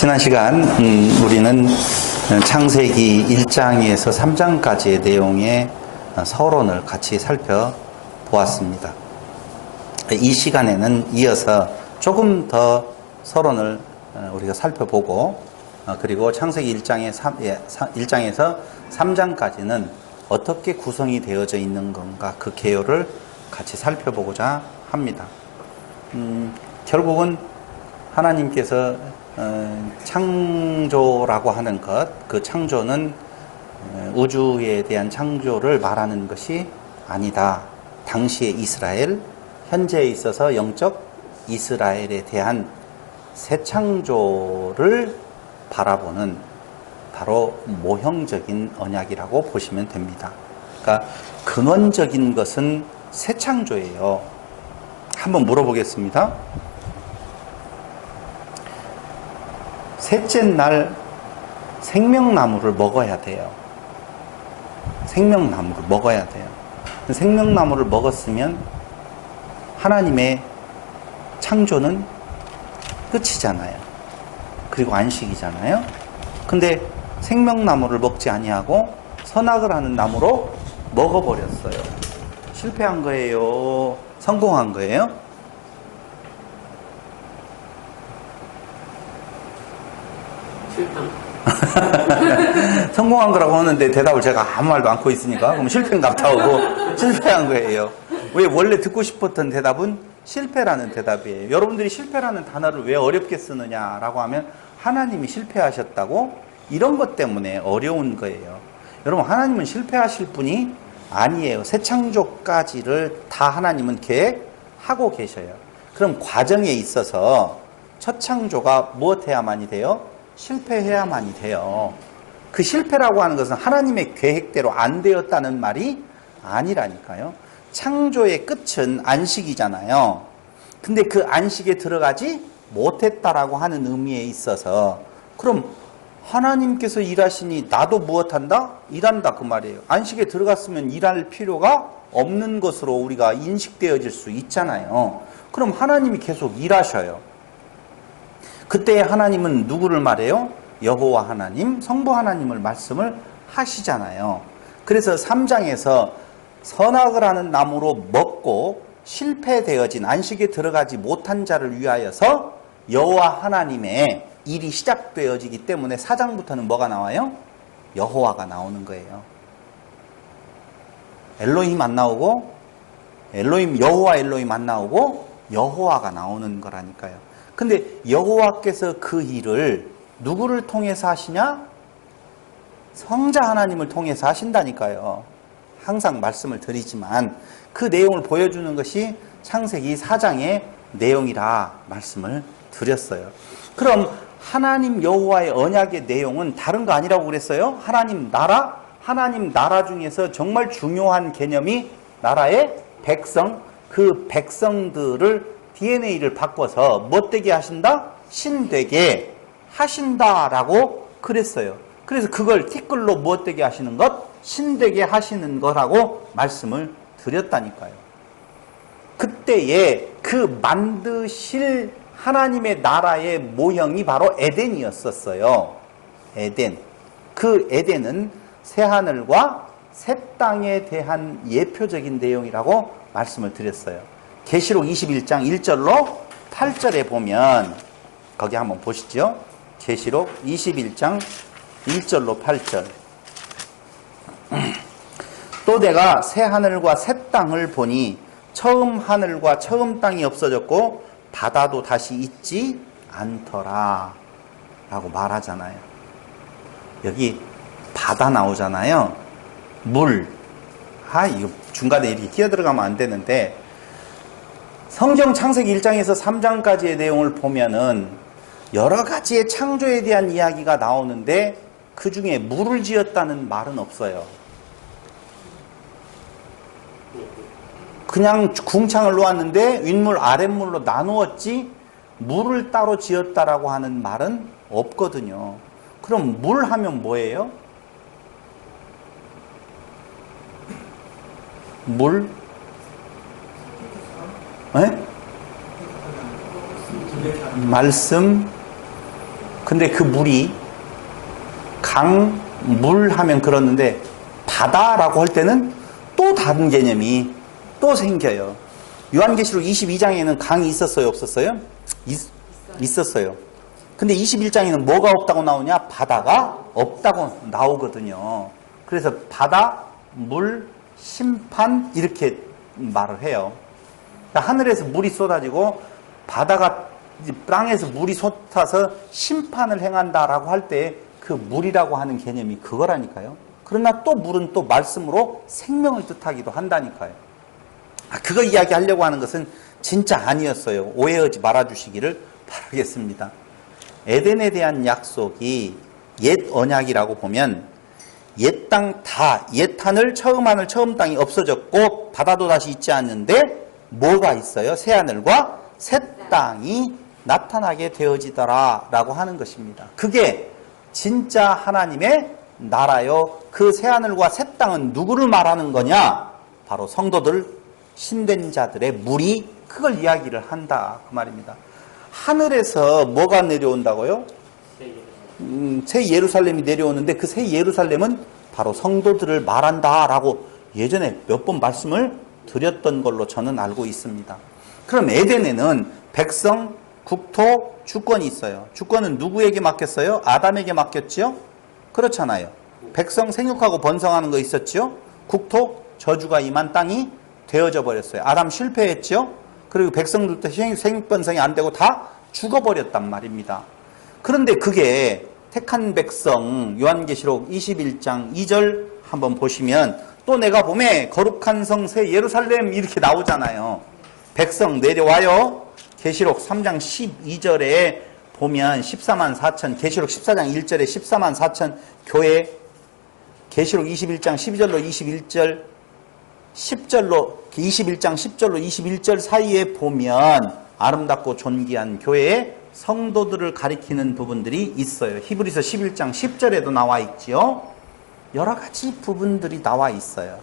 지난 시간 우리는 창세기 1장에서 3장까지의 내용의 서론을 같이 살펴보았습니다. 이 시간에는 이어서 조금 더 서론을 우리가 살펴보고 그리고 창세기 1장에서 3장까지는 어떻게 구성이 되어져 있는 건가 그 개요를 같이 살펴보고자 합니다. 결국은 하나님께서 창조라고 하는 것, 그 창조는 우주에 대한 창조를 말하는 것이 아니다. 당시의 이스라엘, 현재에 있어서 영적 이스라엘에 대한 새 창조를 바라보는 바로 모형적인 언약이라고 보시면 됩니다. 그러니까 근원적인 것은 새 창조예요. 한번 물어보겠습니다. 셋째 날 생명나무를 먹어야 돼요. 생명나무를 먹어야 돼요. 생명나무를 먹었으면 하나님의 창조는 끝이잖아요. 그리고 안식이잖아요. 근데 생명나무를 먹지 아니하고 선악을 하는 나무로 먹어버렸어요. 실패한 거예요? 성공한 거예요? 성공한 거라고 하는데 대답을 제가 아무 말도 않고 있으니까 그럼 실패인 같다고 실패한 거예요. 왜 원래 듣고 싶었던 대답은 실패라는 대답이에요. 여러분들이 실패라는 단어를 왜 어렵게 쓰느냐라고 하면 하나님이 실패하셨다고 이런 것 때문에 어려운 거예요. 여러분 하나님은 실패하실 분이 아니에요. 새 창조까지를 다 하나님은 계획하고 계셔요. 그럼 과정에 있어서 첫 창조가 무엇해야만이 돼요? 실패해야만이 돼요. 그 실패라고 하는 것은 하나님의 계획대로 안 되었다는 말이 아니라니까요. 창조의 끝은 안식이잖아요. 근데 그 안식에 들어가지 못했다라고 하는 의미에 있어서 그럼 하나님께서 일하시니 나도 무엇한다? 일한다 그 말이에요. 안식에 들어갔으면 일할 필요가 없는 것으로 우리가 인식되어질 수 있잖아요. 그럼 하나님이 계속 일하셔요. 그때 하나님은 누구를 말해요? 여호와 하나님, 성부 하나님을 말씀을 하시잖아요. 그래서 3장에서 선악을 하는 나무로 먹고 실패되어진 안식에 들어가지 못한 자를 위하여서 여호와 하나님의 일이 시작되어지기 때문에 4장부터는 뭐가 나와요? 여호와가 나오는 거예요. 엘로힘 안 나오고 여호와 엘로힘 안 나오고 여호와가 나오는 거라니까요. 근데 여호와께서 그 일을 누구를 통해서 하시냐? 성자 하나님을 통해서 하신다니까요. 항상 말씀을 드리지만 그 내용을 보여주는 것이 창세기 4장의 내용이라 말씀을 드렸어요. 그럼 하나님 여호와의 언약의 내용은 다른 거 아니라고 그랬어요? 하나님 나라 중에서 정말 중요한 개념이 나라의 백성, 그 백성들을 DNA를 바꿔서 못되게 하신다? 신되게 하신다라고 그랬어요. 그래서 그걸 티끌로 못되게 하시는 것, 신되게 하시는 거라고 말씀을 드렸다니까요. 그때에 그 만드실 하나님의 나라의 모형이 바로 에덴이었었어요. 에덴. 그 에덴은 새하늘과 새 땅에 대한 예표적인 내용이라고 말씀을 드렸어요. 계시록 21장 1절로 8절에 보면 거기 한번 보시죠. 계시록 21장 1절로 8절. 또 내가 새 하늘과 새 땅을 보니 처음 하늘과 처음 땅이 없어졌고 바다도 다시 있지 않더라 라고 말하잖아요. 여기 바다 나오잖아요. 물. 이거 중간에 이렇게 끼어들어가면 안 되는데 성경 창세기 1장에서 3장까지의 내용을 보면은 여러 가지의 창조에 대한 이야기가 나오는데 그 중에 물을 지었다는 말은 없어요. 그냥 궁창을 놓았는데 윗물 아랫물로 나누었지 물을 따로 지었다라고 하는 말은 없거든요. 그럼 물 하면 뭐예요? 물? 말씀, 근데 그 물이 강, 물 하면 그렇는데 바다라고 할 때는 또 다른 개념이 또 생겨요. 요한계시록 22장에는 강이 있었어요, 없었어요? 있었어요. 근데 21장에는 뭐가 없다고 나오냐? 바다가 없다고 나오거든요. 그래서 바다, 물, 심판 이렇게 말을 해요. 그러니까 하늘에서 물이 쏟아지고 바다가 땅에서 물이 솟아서 심판을 행한다라고 할 때 그 물이라고 하는 개념이 그거라니까요. 그러나 또 물은 또 말씀으로 생명을 뜻하기도 한다니까요. 그거 이야기하려고 하는 것은 진짜 아니었어요. 오해하지 말아주시기를 바라겠습니다. 에덴에 대한 약속이 옛 언약이라고 보면 옛 땅 다, 옛 하늘, 처음 하늘, 처음 땅이 없어졌고 바다도 다시 있지 않는데 뭐가 있어요? 새 하늘과 새 땅이 나타나게 되어지더라 라고 하는 것입니다. 그게 진짜 하나님의 나라요. 그 새 하늘과 새 땅은 누구를 말하는 거냐? 바로 성도들, 신된 자들의 물이 그걸 이야기를 한다 그 말입니다. 하늘에서 뭐가 내려온다고요? 새 예루살렘이 내려오는데 그 새 예루살렘은 바로 성도들을 말한다라고 예전에 몇 번 말씀을 드렸던 걸로 저는 알고 있습니다. 그럼 에덴에는 백성, 국토, 주권이 있어요. 주권은 누구에게 맡겼어요? 아담에게 맡겼죠? 그렇잖아요. 백성 생육하고 번성하는 거 있었죠? 국토, 저주가 임한 땅이 되어져 버렸어요. 아담 실패했죠? 그리고 백성들도 생육 번성이 안 되고 다 죽어버렸단 말입니다. 그런데 그게 택한 백성 요한계시록 21장 2절 한번 보시면 또 내가 봄에 거룩한 성 새 예루살렘 이렇게 나오잖아요. 백성 내려와요. 계시록 3장 12절에 보면 14만 4천, 계시록 14장 1절에 14만 4천 교회, 계시록 21장 12절로 21절 10절로 21장 10절로 21절 사이에 보면 아름답고 존귀한 교회의 성도들을 가리키는 부분들이 있어요. 히브리서 11장 10절에도 나와 있지요. 여러 가지 부분들이 나와 있어요.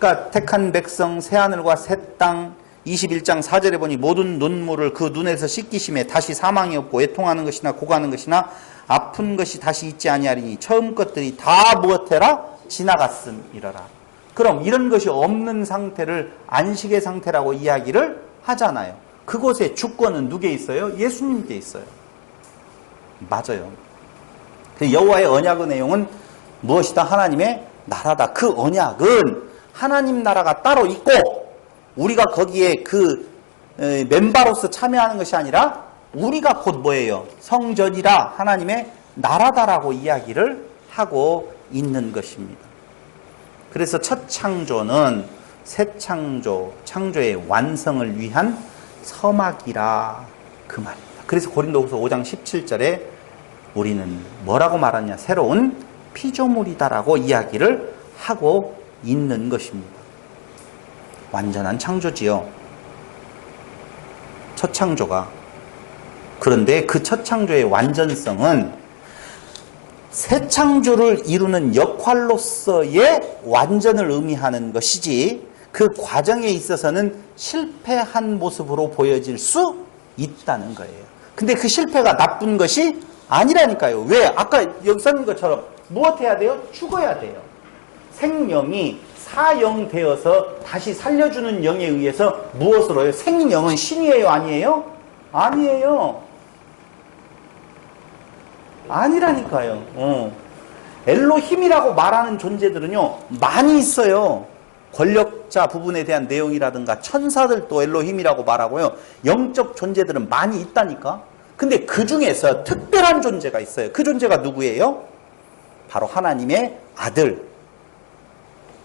그러니까 택한 백성 새하늘과 새 땅 21장 4절에 보니 모든 눈물을 그 눈에서 씻기심에 다시 사망이 없고 애통하는 것이나 고가는 것이나 아픈 것이 다시 있지 아니하리니 처음 것들이 다 무엇해라? 지나갔음이러라. 그럼 이런 것이 없는 상태를 안식의 상태라고 이야기를 하잖아요. 그곳에 주권은 누구에 있어요? 예수님께 있어요. 맞아요. 여호와의 언약의 내용은 무엇이다? 하나님의 나라다. 그 언약은 하나님 나라가 따로 있고 우리가 거기에 그 멤버로서 참여하는 것이 아니라 우리가 곧 뭐예요? 성전이라 하나님의 나라다라고 이야기를 하고 있는 것입니다. 그래서 첫 창조는 새 창조, 창조의 완성을 위한 서막이라 그 말입니다. 그래서 고린도후서 5장 17절에 우리는 뭐라고 말하냐? 새로운 피조물이다라고 이야기를 하고 있는 것입니다. 완전한 창조지요. 첫 창조가. 그런데 그 첫 창조의 완전성은 새 창조를 이루는 역할로서의 완전을 의미하는 것이지 그 과정에 있어서는 실패한 모습으로 보여질 수 있다는 거예요. 근데 그 실패가 나쁜 것이 아니라니까요. 왜? 아까 여기 써있는 것처럼 무엇 해야 돼요? 죽어야 돼요. 생명이 사영되어서 다시 살려주는 영에 의해서 무엇으로요? 생명은 신이에요? 아니에요? 아니에요. 아니라니까요. 엘로힘이라고 말하는 존재들은요 많이 있어요. 권력자 부분에 대한 내용이라든가 천사들도 엘로힘이라고 말하고요. 영적 존재들은 많이 있다니까. 근데 그 중에서 특별한 존재가 있어요. 그 존재가 누구예요? 바로 하나님의 아들,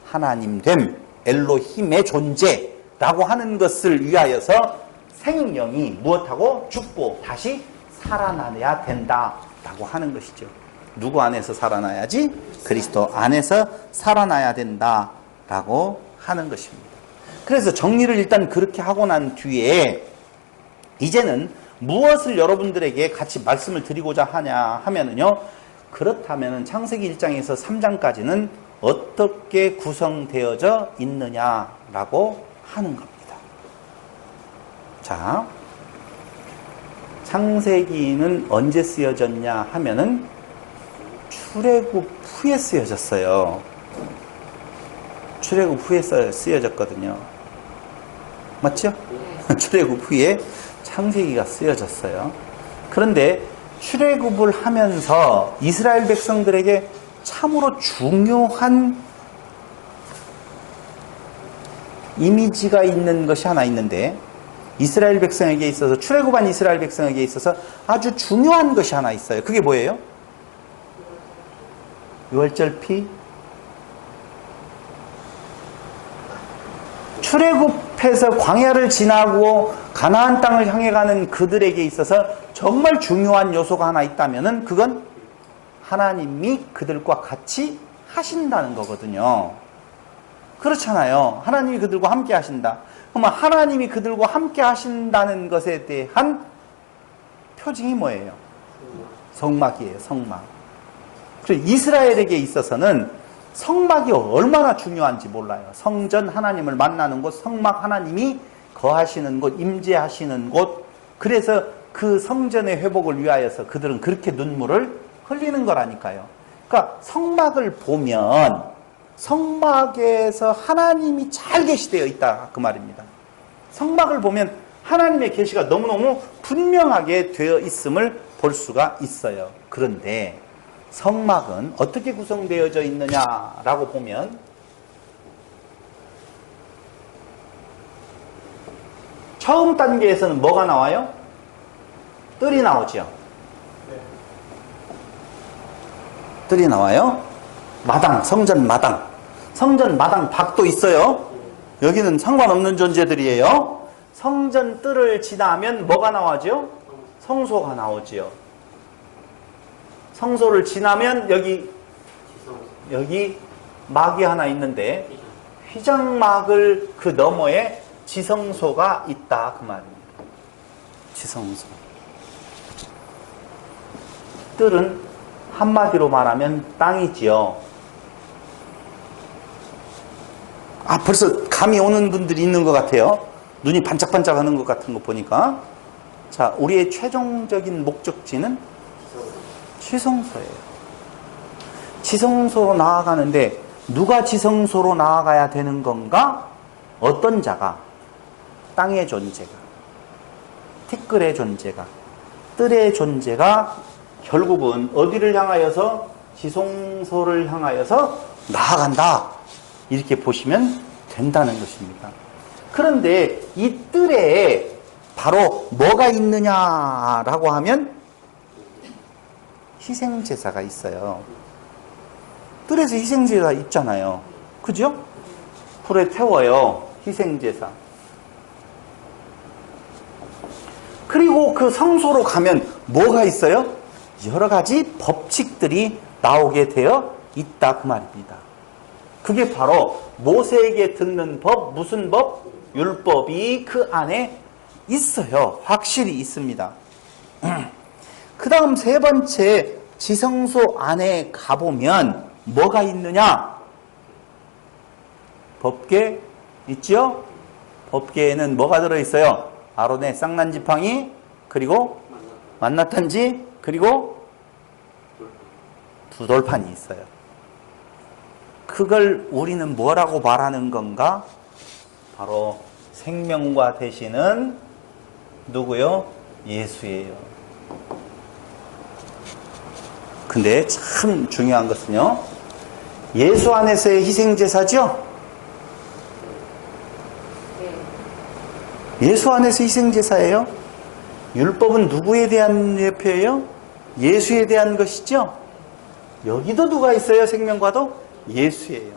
하나님됨, 엘로힘의 존재라고 하는 것을 위하여서 생명이 무엇하고 죽고 다시 살아나야 된다라고 하는 것이죠. 누구 안에서 살아나야지? 그리스도 안에서 살아나야 된다라고 하는 것입니다. 그래서 정리를 일단 그렇게 하고 난 뒤에 이제는 무엇을 여러분들에게 같이 말씀을 드리고자 하냐 하면은요, 그렇다면은 창세기 1장에서 3장까지는 어떻게 구성되어져 있느냐라고 하는 겁니다. 자, 창세기는 언제 쓰여졌냐 하면은 출애굽 후에 쓰여졌어요. 출애굽 후에 쓰여졌거든요. 맞죠? 출애굽 후에 창세기가 쓰여졌어요. 그런데 출애굽을 하면서 이스라엘 백성들에게 참으로 중요한 이미지가 있는 것이 하나 있는데, 이스라엘 백성에게 있어서, 출애굽한 이스라엘 백성에게 있어서 아주 중요한 것이 하나 있어요. 그게 뭐예요? 유월절 피. 출애굽해서 광야를 지나고 가나안 땅을 향해 가는 그들에게 있어서 정말 중요한 요소가 하나 있다면은 그건 하나님이 그들과 같이 하신다는 거거든요. 그렇잖아요. 하나님이 그들과 함께 하신다. 그러면 하나님이 그들과 함께 하신다는 것에 대한 표징이 뭐예요? 성막이에요. 성막. 그래서 이스라엘에게 있어서는 성막이 얼마나 중요한지 몰라요. 성전, 하나님을 만나는 곳, 성막, 하나님이 거하시는 곳, 임재하시는 곳. 그래서 그 성전의 회복을 위하여서 그들은 그렇게 눈물을 흘리는 거라니까요. 그러니까 성막을 보면 성막에서 하나님이 잘 계시되어 있다, 그 말입니다. 성막을 보면 하나님의 계시가 너무너무 분명하게 되어 있음을 볼 수가 있어요. 그런데 성막은 어떻게 구성되어져 있느냐라고 보면 처음 단계에서는 뭐가 나와요? 뜰이 나오죠. 뜰이 나와요. 마당, 성전 마당. 성전 마당 밖도 있어요. 여기는 상관없는 존재들이에요. 성전 뜰을 지나면 뭐가 나오죠? 성소가 나오지요. 성소를 지나면 여기 막이 하나 있는데 휘장막을 그 너머에 지성소가 있다, 그 말입니다. 지성소. 뜰은 한마디로 말하면 땅이지요. 벌써 감이 오는 분들이 있는 것 같아요. 눈이 반짝반짝 하는 것 같은 거 보니까. 자, 우리의 최종적인 목적지는 지성소예요. 지성소로 나아가는데 누가 지성소로 나아가야 되는 건가? 어떤 자가? 땅의 존재가, 티끌의 존재가, 뜰의 존재가 결국은 어디를 향하여서? 지성소를 향하여서 나아간다, 이렇게 보시면 된다는 것입니다. 그런데 이 뜰에 바로 뭐가 있느냐라고 하면 희생제사가 있어요. 뜰에서 희생제사 있잖아요. 그죠? 불에 태워요. 희생제사. 그리고 그 성소로 가면 뭐가 있어요? 여러 가지 법칙들이 나오게 되어 있다, 그 말입니다. 그게 바로 모세에게 듣는 법, 무슨 법? 율법이 그 안에 있어요. 확실히 있습니다. 그 다음 세 번째, 지성소 안에 가보면 뭐가 있느냐? 법궤 있죠? 법궤에는 뭐가 들어있어요? 아론의 쌍난지팡이, 그리고 만나탄지, 그리고 두 돌판이 있어요. 그걸 우리는 뭐라고 말하는 건가? 바로 생명과 되시는 누구요? 예수예요. 근데 참 중요한 것은요, 예수 안에서의 희생제사죠? 예수 안에서 희생제사예요? 율법은 누구에 대한 예표예요? 예수에 대한 것이죠? 여기도 누가 있어요? 생명과도? 예수예요.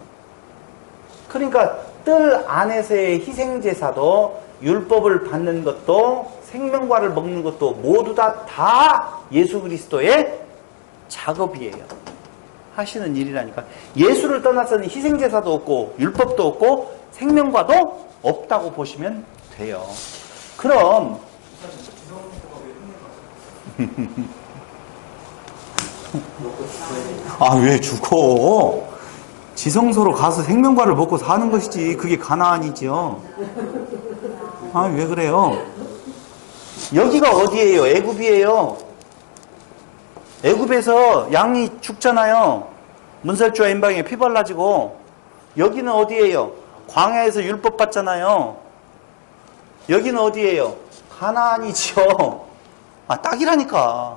그러니까 뜰 안에서의 희생제사도, 율법을 받는 것도, 생명과를 먹는 것도 모두 다 예수 그리스도의 작업이에요. 하시는 일이라니까. 예수를 떠나서는 희생제사도 없고 율법도 없고 생명과도 없다고 보시면 돼요. 그럼 왜 죽어? 지성소로 가서 생명과를 먹고 사는 것이지, 그게 가나안이지요. 왜 그래요? 여기가 어디예요? 애굽이에요. 애굽에서 양이 죽잖아요. 문설주와 임방에 피 발라지고. 여기는 어디예요? 광야에서 율법 받잖아요. 여기는 어디예요? 가나안이죠. 아, 딱이라니까.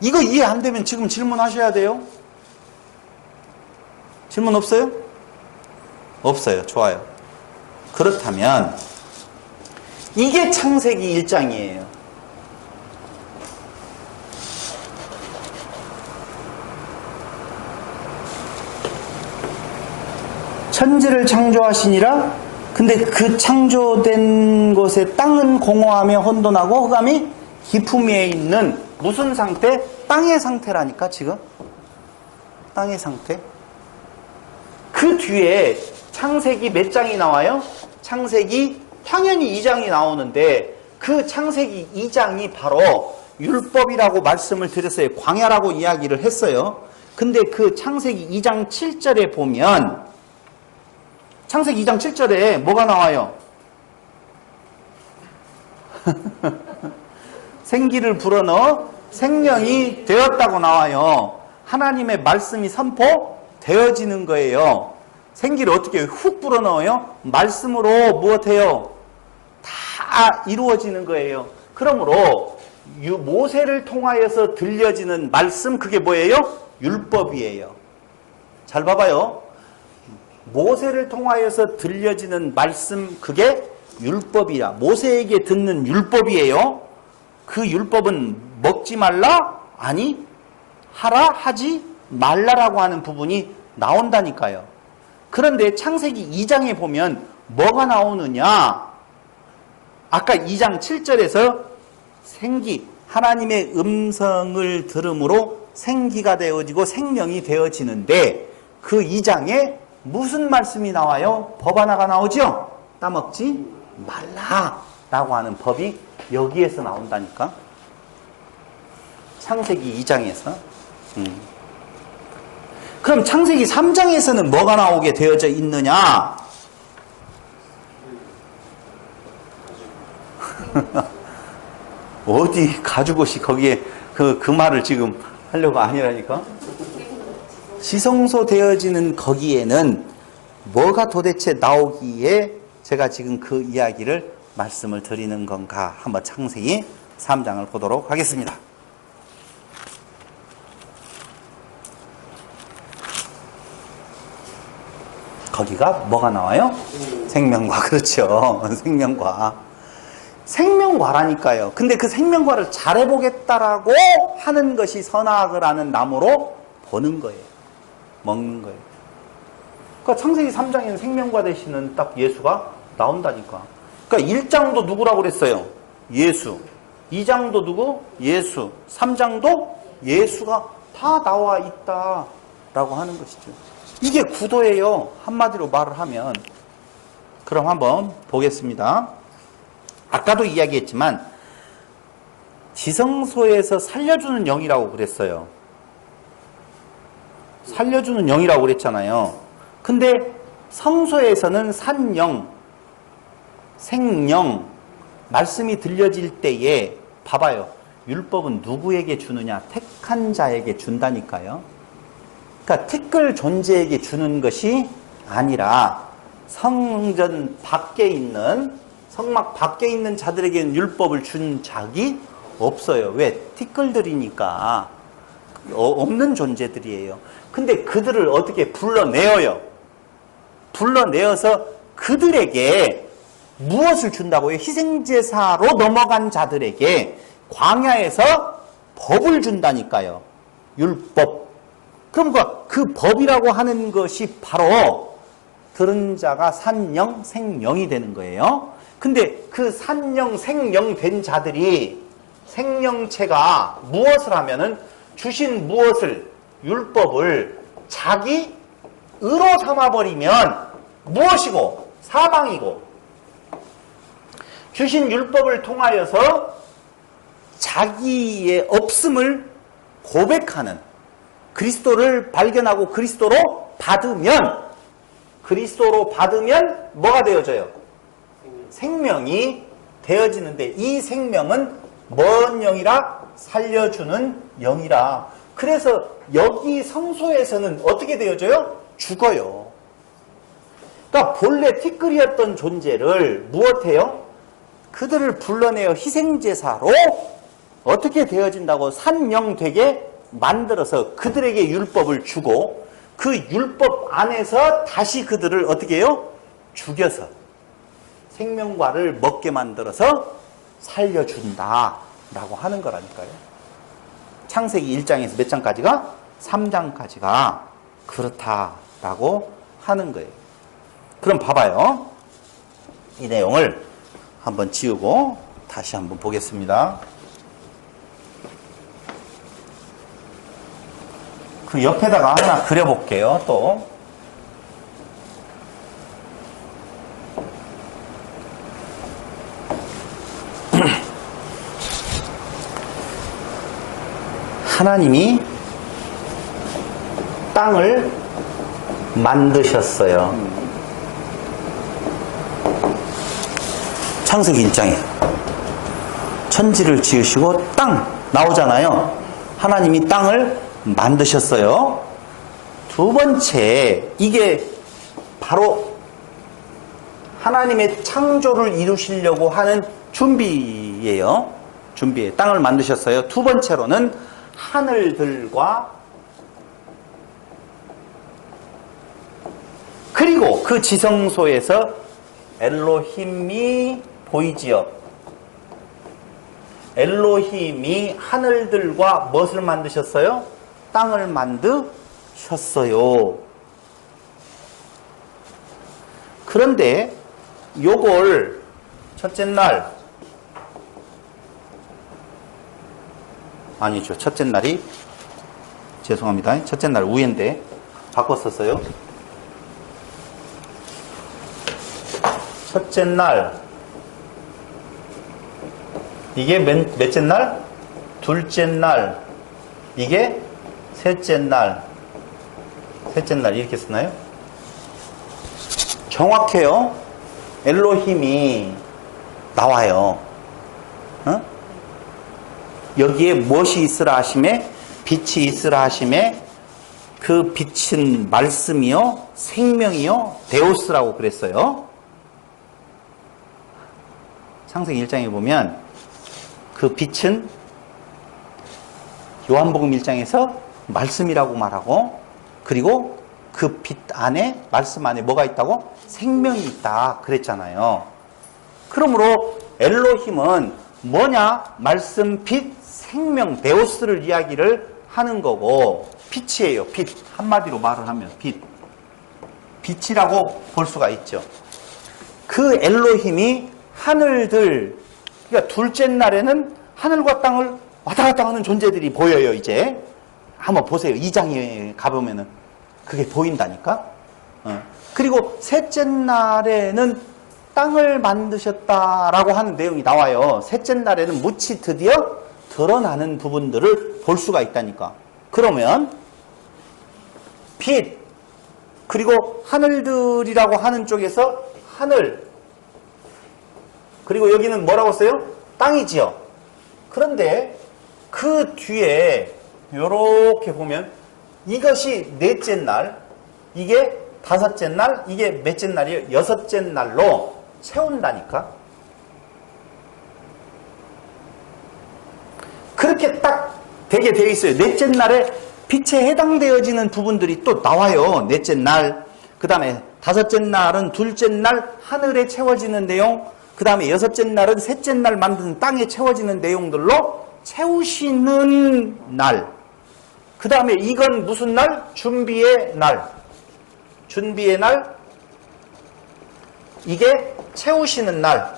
이거 이해 안 되면 지금 질문하셔야 돼요. 질문 없어요? 없어요. 좋아요. 그렇다면 이게 창세기 1장이에요. 천지를 창조하시니라. 근데 그 창조된 곳에 땅은 공허하며 혼돈하고 흑암이 깊음 위에 있는 무슨 상태? 땅의 상태라니까 지금. 땅의 상태. 그 뒤에 창세기 몇 장이 나와요? 창세기 당연히 2장이 나오는데 그 창세기 2장이 바로 율법이라고 말씀을 드렸어요. 광야라고 이야기를 했어요. 근데 그 창세기 2장 7절에 보면 창세기 2장 7절에 뭐가 나와요? 생기를 불어넣어 생명이 되었다고 나와요. 하나님의 말씀이 선포되어지는 거예요. 생기를 어떻게 훅 불어넣어요? 말씀으로 무엇해요? 다 이루어지는 거예요. 그러므로 모세를 통하여서 들려지는 말씀, 그게 뭐예요? 율법이에요. 잘 봐봐요. 모세를 통하여서 들려지는 말씀, 그게 율법이야. 모세에게 듣는 율법이에요. 그 율법은 먹지 말라? 아니, 하라? 하지 말라라고 하는 부분이 나온다니까요. 그런데 창세기 2장에 보면 뭐가 나오느냐? 아까 2장 7절에서 생기, 하나님의 음성을 들음으로 생기가 되어지고 생명이 되어지는데 그 2장에 무슨 말씀이 나와요? 법 하나가 나오죠? 따먹지 말라라고 하는 법이 여기에서 나온다니까. 창세기 2장에서. 그럼 창세기 3장에서는 뭐가 나오게 되어져 있느냐? 어디 가죽옷이 거기에 그 말을 지금 하려고 아니라니까? 지성소 되어지는 거기에는 뭐가 도대체 나오기에 제가 지금 그 이야기를 말씀을 드리는 건가? 한번 창세기 3장을 보도록 하겠습니다. 거기가 뭐가 나와요? 생명과. 그렇죠. 생명과라니까요. 근데 그 생명과를 잘해보겠다라고 하는 것이 선악을 하는 나무로 보는 거예요. 먹는 거예요. 그러니까 창세기 3장에는 생명과 되시는 딱 예수가 나온다니까. 그러니까 1장도 누구라고 그랬어요? 예수. 2장도 누구? 예수. 3장도 예수가 다 나와 있다라고 하는 것이죠. 이게 구도예요. 한마디로 말을 하면. 그럼 한번 보겠습니다. 아까도 이야기했지만 지성소에서 살려주는 영이라고 그랬어요. 살려주는 영이라고 그랬잖아요. 근데 성소에서는 산영, 생영, 말씀이 들려질 때에 봐봐요. 율법은 누구에게 주느냐? 택한 자에게 준다니까요. 그러니까 티끌 존재에게 주는 것이 아니라 성전 밖에 있는, 성막 밖에 있는 자들에게는 율법을 준 적이 없어요. 왜? 티끌들이니까. 없는 존재들이에요. 근데 그들을 어떻게 불러내어요? 불러내어서 그들에게 무엇을 준다고요? 희생제사로 넘어간 자들에게 광야에서 법을 준다니까요. 율법. 그럼 그 법이라고 하는 것이 바로 들은 자가 산영, 생영이 되는 거예요. 근데 그 산영, 생영 된 자들이 생명체가 무엇을 하면은 주신 무엇을, 율법을 자기 의로 삼아버리면 무엇이고? 사망이고. 주신 율법을 통하여서 자기의 없음을 고백하는, 그리스도를 발견하고 그리스도로 받으면 뭐가 되어져요? 생명이 되어지는데 이 생명은 뭔 영이라? 살려주는 영이라. 그래서 여기 성소에서는 어떻게 되어져요? 죽어요. 그러니까 본래 티끌이었던 존재를 무엇해요? 그들을 불러내어 희생제사로 어떻게 되어진다고 산영되게 만들어서 그들에게 율법을 주고 그 율법 안에서 다시 그들을 어떻게 해요? 죽여서 생명과를 먹게 만들어서 살려준다라고 하는 거라니까요. 창세기 1장에서 몇 장까지가? 3장까지가 그렇다라고 하는 거예요. 그럼 봐봐요. 이 내용을 한번 지우고 다시 한번 보겠습니다. 그 옆에다가 하나 그려볼게요. 또 하나님이 땅을 만드셨어요. 창세기 1장에 천지를 지으시고 땅 나오잖아요. 하나님이 땅을 만드셨어요. 두 번째, 이게 바로 하나님의 창조를 이루시려고 하는 준비예요. 준비에 땅을 만드셨어요. 두 번째로는 하늘들과 그리고 그 지성소에서 엘로힘이 보이지요. 엘로힘이 하늘들과 무엇을 만드셨어요? 땅을 만드셨어요. 그런데 요걸 첫째 날 아니죠. 첫째 날이 죄송합니다. 첫째 날 우회인데 바꿨었어요. 첫째 날 이게 몇째 날? 둘째 날 이게 셋째 날 셋째 날 이렇게 쓰나요? 정확해요. 엘로힘이 나와요. 어? 여기에 무엇이 있으라 하심에 빛이 있으라 하심에 그 빛은 말씀이요 생명이요 데오스라고 그랬어요. 창세기 1장에 보면 그 빛은 요한복음 1장에서 말씀이라고 말하고 그리고 그 빛 안에 말씀 안에 뭐가 있다고? 생명이 있다 그랬잖아요. 그러므로 엘로힘은 뭐냐? 말씀, 빛, 생명, 데오스를 이야기를 하는 거고 빛이에요. 빛. 한마디로 말을 하면 빛. 빛이라고 볼 수가 있죠. 그 엘로힘이 하늘들, 그러니까 둘째 날에는 하늘과 땅을 왔다 갔다 하는 존재들이 보여요. 이제 한번 보세요. 2장에 가보면은 그게 보인다니까. 그리고 셋째 날에는 땅을 만드셨다라고 하는 내용이 나와요. 셋째 날에는 묻히 드디어 드러나는 부분들을 볼 수가 있다니까. 그러면 빛 그리고 하늘들이라고 하는 쪽에서 하늘 그리고 여기는 뭐라고 써요? 땅이지요. 그런데 그 뒤에 이렇게 보면 이것이 넷째 날, 이게 다섯째 날, 이게 몇째 날이에요? 여섯째 날로 세운다니까. 그렇게 딱 되게 되어 있어요. 넷째 날에 빛에 해당되어지는 부분들이 또 나와요. 넷째 날, 그 다음에 다섯째 날은 둘째 날 하늘에 채워지는 내용, 그 다음에 여섯째 날은 셋째 날 만든 땅에 채워지는 내용들로 채우시는 날. 그 다음에 이건 무슨 날? 준비의 날. 준비의 날. 이게 채우시는 날.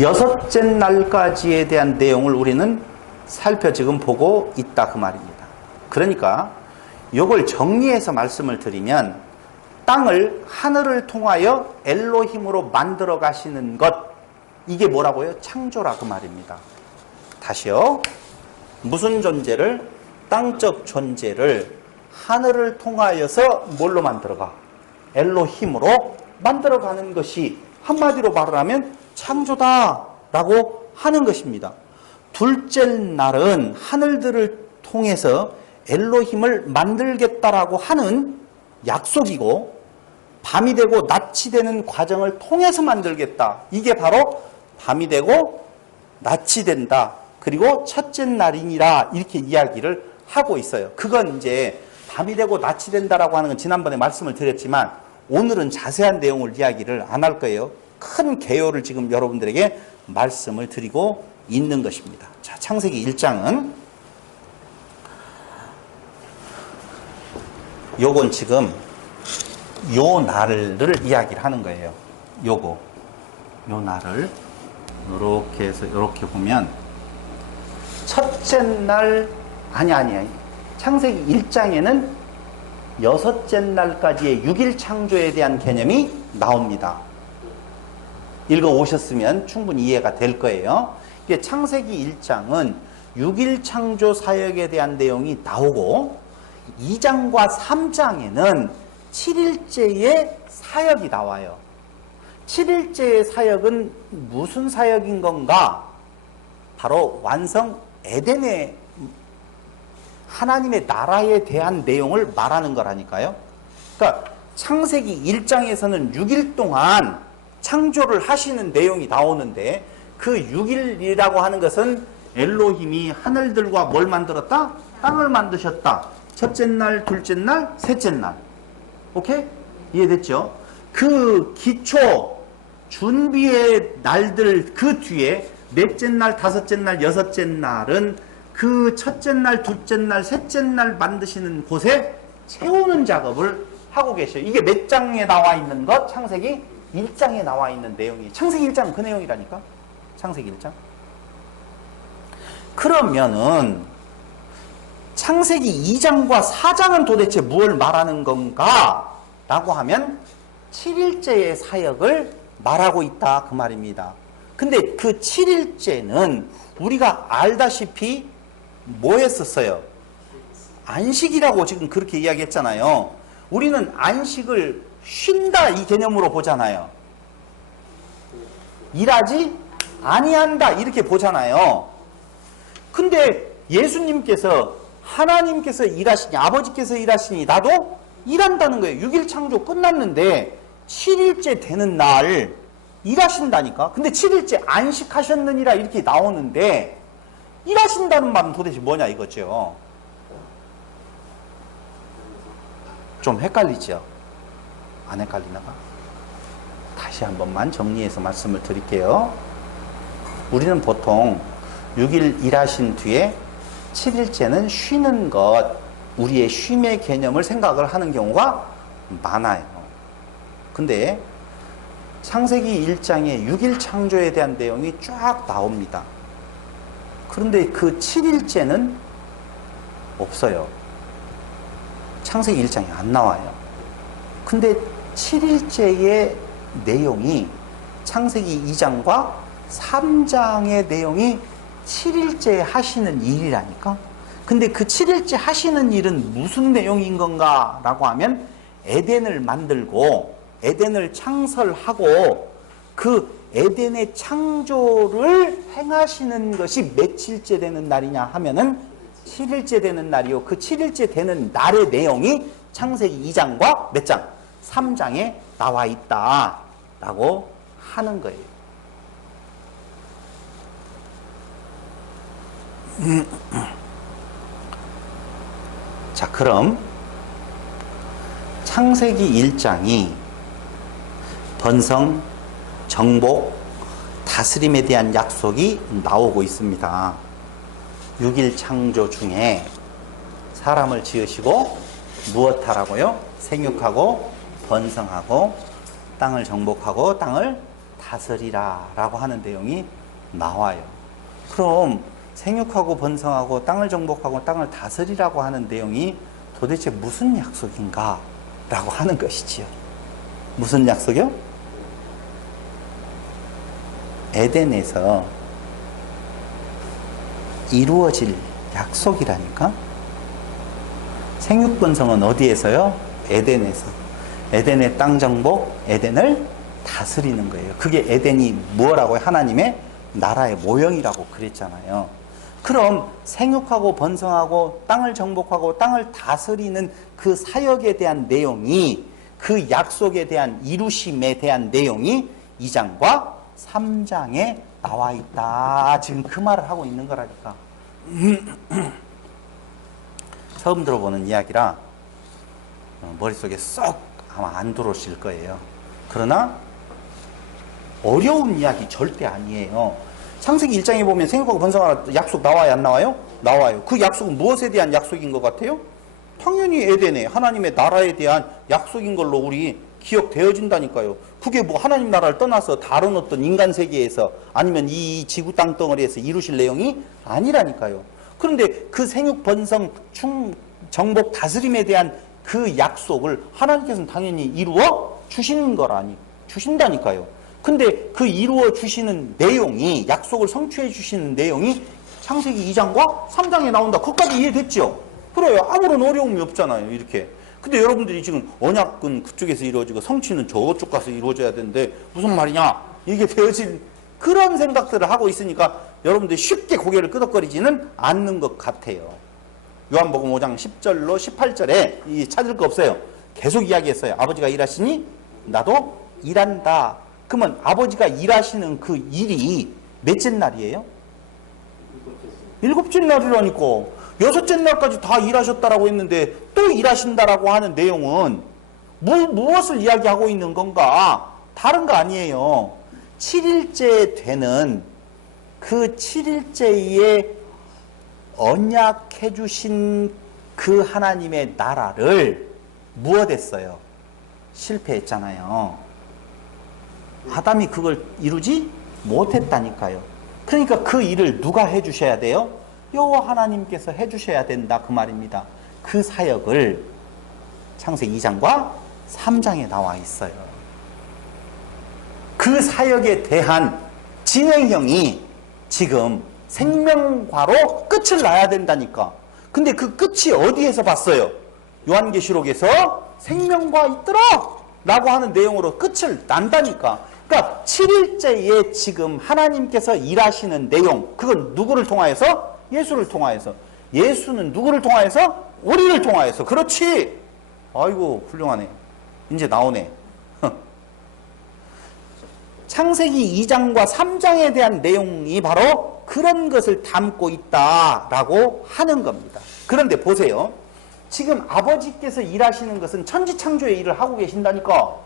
여섯째 날까지에 대한 내용을 우리는 지금 보고 있다 그 말입니다. 그러니까 이걸 정리해서 말씀을 드리면 땅을 하늘을 통하여 엘로힘으로 만들어 가시는 것 이게 뭐라고요? 창조라 그 말입니다. 다시요. 무슨 존재를? 땅적 존재를 하늘을 통하여서 뭘로 만들어가? 엘로힘으로 만들어가는 것이 한마디로 말을 하면 창조다라고 하는 것입니다. 둘째 날은 하늘들을 통해서 엘로힘을 만들겠다라고 하는 약속이고, 밤이 되고 낮이 되는 과정을 통해서 만들겠다. 이게 바로 밤이 되고 낮이 된다. 그리고 첫째 날이니라, 이렇게 이야기를 하고 있어요. 그건 이제 밤이 되고 낮이 된다라고 하는 건 지난번에 말씀을 드렸지만, 오늘은 자세한 내용을 이야기를 안 할 거예요. 큰 개요를 지금 여러분들에게 말씀을 드리고 있는 것입니다. 자, 창세기 1장은 요건 지금 요 날을 이야기를 하는 거예요. 요 날을 이렇게 해서 이렇게 보면 첫째 날 아니야. 창세기 1장에는 여섯째 날까지의 6일 창조에 대한 개념이 나옵니다. 읽어오셨으면 충분히 이해가 될 거예요. 창세기 1장은 6일 창조 사역에 대한 내용이 나오고, 2장과 3장에는 7일째의 사역이 나와요. 7일째의 사역은 무슨 사역인 건가? 바로 완성 에덴의 하나님의 나라에 대한 내용을 말하는 거라니까요. 그러니까 창세기 1장에서는 6일 동안 창조를 하시는 내용이 나오는데, 그 6일이라고 하는 것은 엘로힘이 하늘들과 뭘 만들었다? 땅을 만드셨다. 첫째 날, 둘째 날, 셋째 날. 오케이? 이해됐죠? 그 기초 준비의 날들 그 뒤에 넷째 날, 다섯째 날, 여섯째 날은 그 첫째 날, 둘째 날, 셋째 날 만드시는 곳에 채우는 작업을 하고 계셔요. 이게 몇 장에 나와 있는 것? 창세기 1장에 나와 있는 내용이. 창세기 1장은 그 내용이라니까. 창세기 1장. 그러면은 창세기 2장과 4장은 도대체 무엇을 말하는 건가? 라고 하면 7일째의 사역을 말하고 있다, 그 말입니다. 근데 그 7일째는 우리가 알다시피 뭐 했었어요? 안식이라고 지금 그렇게 이야기했잖아요. 우리는 안식을 쉰다 이 개념으로 보잖아요. 일하지 아니한다 이렇게 보잖아요. 근데 예수님께서, 하나님께서 일하시니, 아버지께서 일하시니 나도 일한다는 거예요. 6일 창조 끝났는데 7일째 되는 날 일하신다니까. 근데 7일째 안식하셨느니라 이렇게 나오는데, 일하신다는 말은 도대체 뭐냐 이거죠. 좀 헷갈리죠? 안 헷갈리나 봐. 다시 한 번만 정리해서 말씀을 드릴게요. 우리는 보통 6일 일하신 뒤에 7일째는 쉬는 것, 우리의 쉼의 개념을 생각을 하는 경우가 많아요. 근데 창세기 1장에 6일 창조에 대한 내용이 쫙 나옵니다. 그런데 그 7일째는 없어요. 창세기 1장에 안 나와요. 근데 7일째의 내용이 창세기 2장과 3장의 내용이 7일째 하시는 일이라니까. 근데 그 7일째 하시는 일은 무슨 내용인 건가 라고 하면, 에덴을 만들고 에덴을 창설하고 그 에덴의 창조를 행하시는 것이 며칠째 되는 날이냐 하면은 7일째 되는 날이요. 그 7일째 되는 날의 내용이 창세기 2장과 몇 장? 3장에 나와 있다 라고 하는 거예요. 자, 그럼 창세기 1장이 번성, 정복, 다스림에 대한 약속이 나오고 있습니다. 6일 창조 중에 사람을 지으시고 무엇하라고요? 생육하고 번성하고 땅을 정복하고 땅을 다스리라 라고 하는 내용이 나와요. 그럼 생육하고 번성하고 땅을 정복하고 땅을 다스리라고 하는 내용이 도대체 무슨 약속인가 라고 하는 것이지요. 무슨 약속이요? 에덴에서 이루어질 약속이라니까. 생육번성은 어디에서요? 에덴에서. 에덴의 땅 정복, 에덴을 다스리는 거예요. 그게 에덴이 뭐라고요? 하나님의 나라의 모형이라고 그랬잖아요. 그럼 생육하고 번성하고 땅을 정복하고 땅을 다스리는 그 사역에 대한 내용이, 그 약속에 대한 이루심에 대한 내용이 2장과 3장에 나와 있다. 지금 그 말을 하고 있는 거라니까. 처음 들어보는 이야기라 머릿속에 쏙 아마 안 들어오실 거예요. 그러나 어려운 이야기 절대 아니에요. 창세기 1장에 보면 생육하고 번성하라 약속 나와요, 안 나와요? 나와요. 그 약속은 무엇에 대한 약속인 것 같아요? 당연히 에덴에 하나님의 나라에 대한 약속인 걸로 우리 기억되어진다니까요. 그게 뭐 하나님 나라를 떠나서 다른 어떤 인간 세계에서 아니면 이 지구 땅덩어리에서 이루실 내용이 아니라니까요. 그런데 그 생육 번성 정복 다스림에 대한 그 약속을 하나님께서는 당연히 이루어 주시는 거라니, 주신다니까요. 근데 그 이루어 주시는 내용이, 약속을 성취해 주시는 내용이 창세기 2장과 3장에 나온다. 그것까지 이해됐죠? 그래요. 아무런 어려움이 없잖아요. 이렇게. 근데 여러분들이 지금 언약은 그쪽에서 이루어지고 성취는 저쪽 가서 이루어져야 되는데 무슨 말이냐? 이게 되어진 그런 생각들을 하고 있으니까 여러분들이 쉽게 고개를 끄덕거리지는 않는 것 같아요. 요한복음 5장 10절로 18절에 찾을 거 없어요. 계속 이야기했어요. 아버지가 일하시니 나도 일한다. 그러면 아버지가 일하시는 그 일이 몇째 날이에요? 일곱째 날이라니까. 여섯째 날까지 다 일하셨다라고 했는데 또 일하신다라고 하는 내용은 무엇을 이야기하고 있는 건가? 다른 거 아니에요. 7일째 되는 그 7일째에 언약해 주신 그 하나님의 나라를 무엇했어요? 실패했잖아요. 아담이 그걸 이루지 못했다니까요. 그러니까 그 일을 누가 해주셔야 돼요? 여호와 하나님께서 해주셔야 된다 그 말입니다. 그 사역을 창세기 2장과 3장에 나와 있어요. 그 사역에 대한 진행형이 지금 생명과로 끝을 나야 된다니까. 근데 그 끝이 어디에서 봤어요? 요한계시록에서 생명과 있더라 라고 하는 내용으로 끝을 난다니까. 그러니까 7일째에 지금 하나님께서 일하시는 내용, 그건 누구를 통하여서? 예수를 통하여서. 예수는 누구를 통하여서? 우리를 통하여서. 그렇지. 아이고 훌륭하네. 이제 나오네. 창세기 2장과 3장에 대한 내용이 바로 그런 것을 담고 있다라고 하는 겁니다. 그런데 보세요. 지금 아버지께서 일하시는 것은 천지창조의 일을 하고 계신다니까.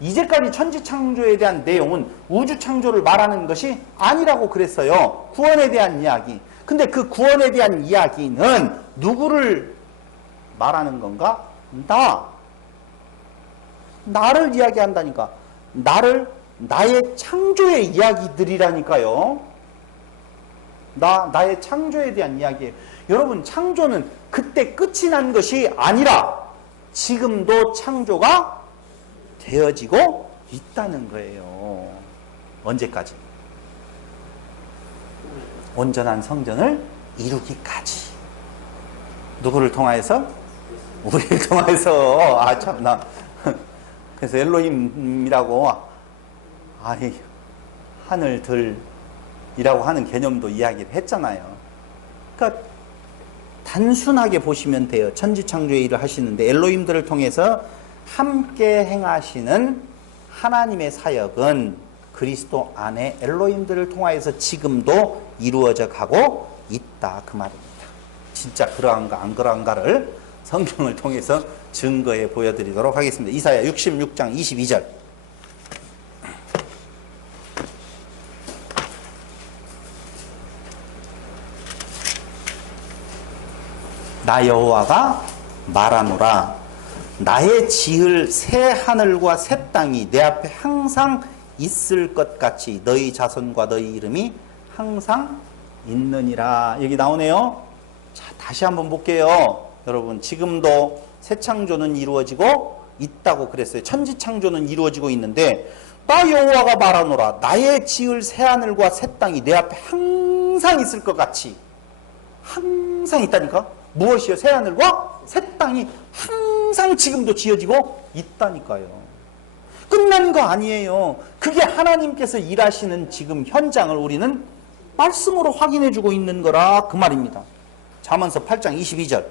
이제까지 천지창조에 대한 내용은 우주창조를 말하는 것이 아니라고 그랬어요. 구원에 대한 이야기. 근데 그 구원에 대한 이야기는 누구를 말하는 건가? 나를 이야기한다니까. 나의 창조의 이야기들이라니까요. 나의 창조에 대한 이야기예요. 여러분, 창조는 그때 끝이 난 것이 아니라 지금도 창조가 되어지고 있다는 거예요. 언제까지? 온전한 성전을 이루기까지. 누구를 통하여서? 우리를 통하여서. 아, 참나. 그래서 엘로힘이라고, 아니, 하늘들이라고 하는 개념도 이야기를 했잖아요. 그러니까 단순하게 보시면 돼요. 천지창조의 일을 하시는데 엘로힘들을 통해서 함께 행하시는 하나님의 사역은 그리스도 안에 엘로힘들을 통하여서 지금도 이루어져 가고 있다 그 말입니다. 진짜 그러한가 안 그러한가를 성경을 통해서 증거해 보여드리도록 하겠습니다. 이사야 66장 22절. 나 여호와가 말하노라. 나의 지을 새 하늘과 새 땅이 내 앞에 항상 있을 것 같이 너희 자손과 너희 이름이 항상 있느니라. 여기 나오네요. 자, 다시 한번 볼게요. 여러분, 지금도 새 창조는 이루어지고 있다고 그랬어요. 천지 창조는 이루어지고 있는데 나 여호와가 말하노라. 나의 지을 새 하늘과 새 땅이 내 앞에 항상 있을 것 같이. 항상 있다니까. 무엇이요? 새 하늘과 새 땅이 항상 지금도 지어지고 있다니까요. 끝난 거 아니에요. 그게 하나님께서 일하시는 지금 현장을 우리는 말씀으로 확인해 주고 있는 거라 그 말입니다. 잠언서 8장 22절.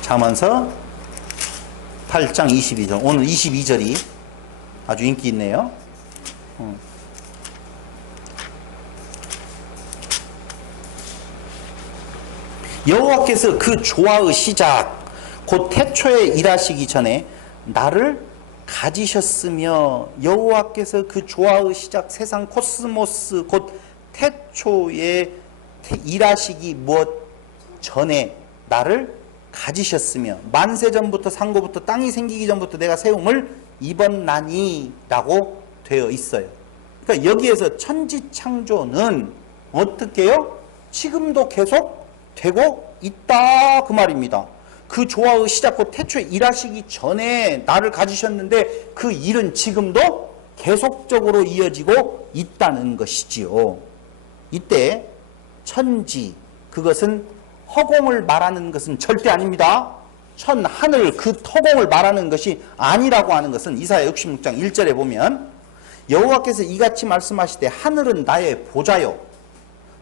잠언서 8장 22절. 오늘 22절이 아주 인기 있네요. 여호와께서 그 조화의 시작 곧 태초에 일하시기 전에 나를 가지셨으며, 여호와께서 그 조화의 시작 세상 코스모스 곧 태초에 일하시기 무엇 전에 나를 가지셨으며 만세전부터 상고부터 땅이 생기기 전부터 내가 세움을 입었나니 라고 되어 있어요. 그러니까 여기에서 천지창조는 어떻게 해요? 지금도 계속 되고 있다 그 말입니다. 그 조화의 시작 곧 태초에 일하시기 전에 나를 가지셨는데 그 일은 지금도 계속적으로 이어지고 있다는 것이지요. 이때 천지, 그것은 허공을 말하는 것은 절대 아닙니다. 천, 하늘, 그 허공을 말하는 것이 아니라고 하는 것은 이사야 66장 1절에 보면 여호와께서 이같이 말씀하시되 하늘은 나의 보좌요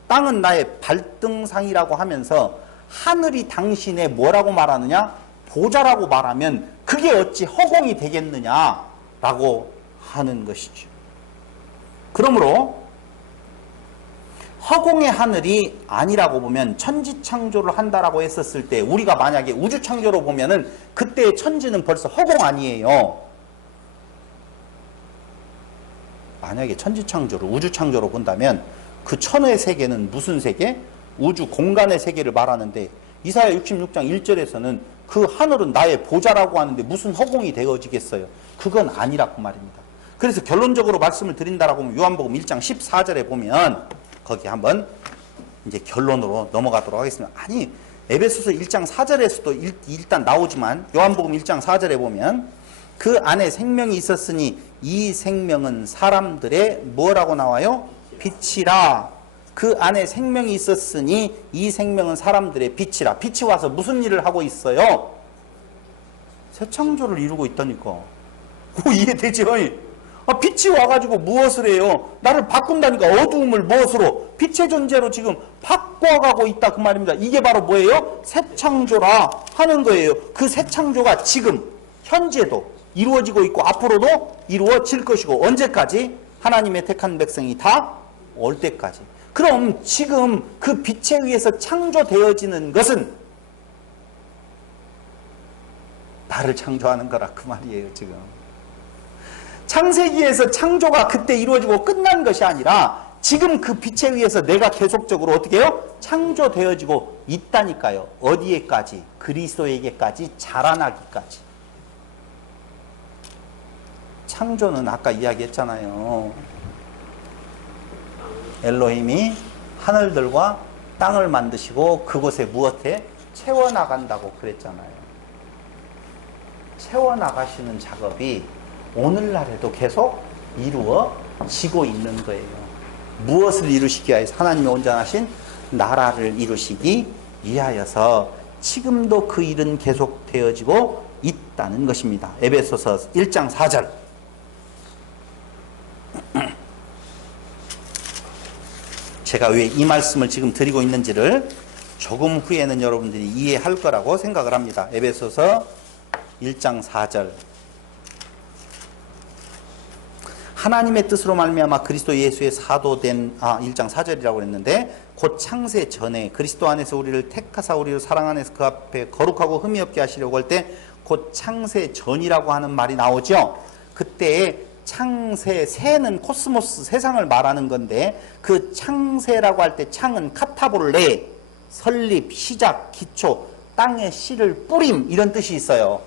땅은 나의 발등상이라고 하면서 하늘이 당신의 뭐라고 말하느냐? 보좌라고 말하면 그게 어찌 허공이 되겠느냐라고 하는 것이죠. 그러므로 허공의 하늘이 아니라고 보면 천지창조를 한다라고 했었을 때 우리가 만약에 우주창조로 보면은 그때의 천지는 벌써 허공 아니에요. 만약에 천지창조를 우주창조로 본다면 그 천의 세계는 무슨 세계? 우주 공간의 세계를 말하는데 이사야 66장 1절에서는 그 하늘은 나의 보좌라고 하는데 무슨 허공이 되어지겠어요? 그건 아니라고 말입니다. 그래서 결론적으로 말씀을 드린다라고 하면 요한복음 1장 14절에 보면 거기 한번 이제 결론으로 넘어가도록 하겠습니다. 아니 에베소서 1장 4절에서도 일단 나오지만 요한복음 1장 4절에 보면 그 안에 생명이 있었으니 이 생명은 사람들의 뭐라고 나와요? 빛이라. 그 안에 생명이 있었으니 이 생명은 사람들의 빛이라. 빛이 와서 무슨 일을 하고 있어요? 새 창조를 이루고 있다니까. 이해되죠? 빛이 와가지고 무엇을 해요? 나를 바꾼다니까. 어두움을 무엇으로? 빛의 존재로 지금 바꿔가고 있다 그 말입니다. 이게 바로 뭐예요? 새 창조라 하는 거예요. 그 새 창조가 지금 현재도 이루어지고 있고 앞으로도 이루어질 것이고 언제까지? 하나님의 택한 백성이 다 올 때까지. 그럼 지금 그 빛에 의해서 창조되어지는 것은 나를 창조하는 거라 그 말이에요. 지금 창세기에서 창조가 그때 이루어지고 끝난 것이 아니라 지금 그 빛에 의해서 내가 계속적으로 어떻게 해요? 창조되어지고 있다니까요. 어디에까지? 그리스도에게까지 자라나기까지. 창조는 아까 이야기했잖아요. 엘로힘이 하늘들과 땅을 만드시고 그곳에 무엇해? 채워나간다고 그랬잖아요. 채워나가시는 작업이 오늘날에도 계속 이루어지고 있는 거예요. 무엇을 이루시기 위하여서? 하나님의 온전하신 나라를 이루시기 위하여서 지금도 그 일은 계속되어지고 있다는 것입니다. 에베소서 1장 4절. 제가 왜 이 말씀을 지금 드리고 있는지를 조금 후에는 여러분들이 이해할 거라고 생각을 합니다. 에베소서 1장 4절. 하나님의 뜻으로 말미암아 그리스도 예수의 사도된 1장 4절이라고 했는데 곧 창세 전에 그리스도 안에서 우리를 택하사 우리를 사랑 안에서 그 앞에 거룩하고 흠이 없게 하시려고 할 때 곧 창세 전이라고 하는 말이 나오죠. 그때에 창세, 세는 코스모스, 세상을 말하는 건데 그 창세라고 할 때 창은 카타볼레, 설립, 시작, 기초, 땅에 씨를 뿌림 이런 뜻이 있어요.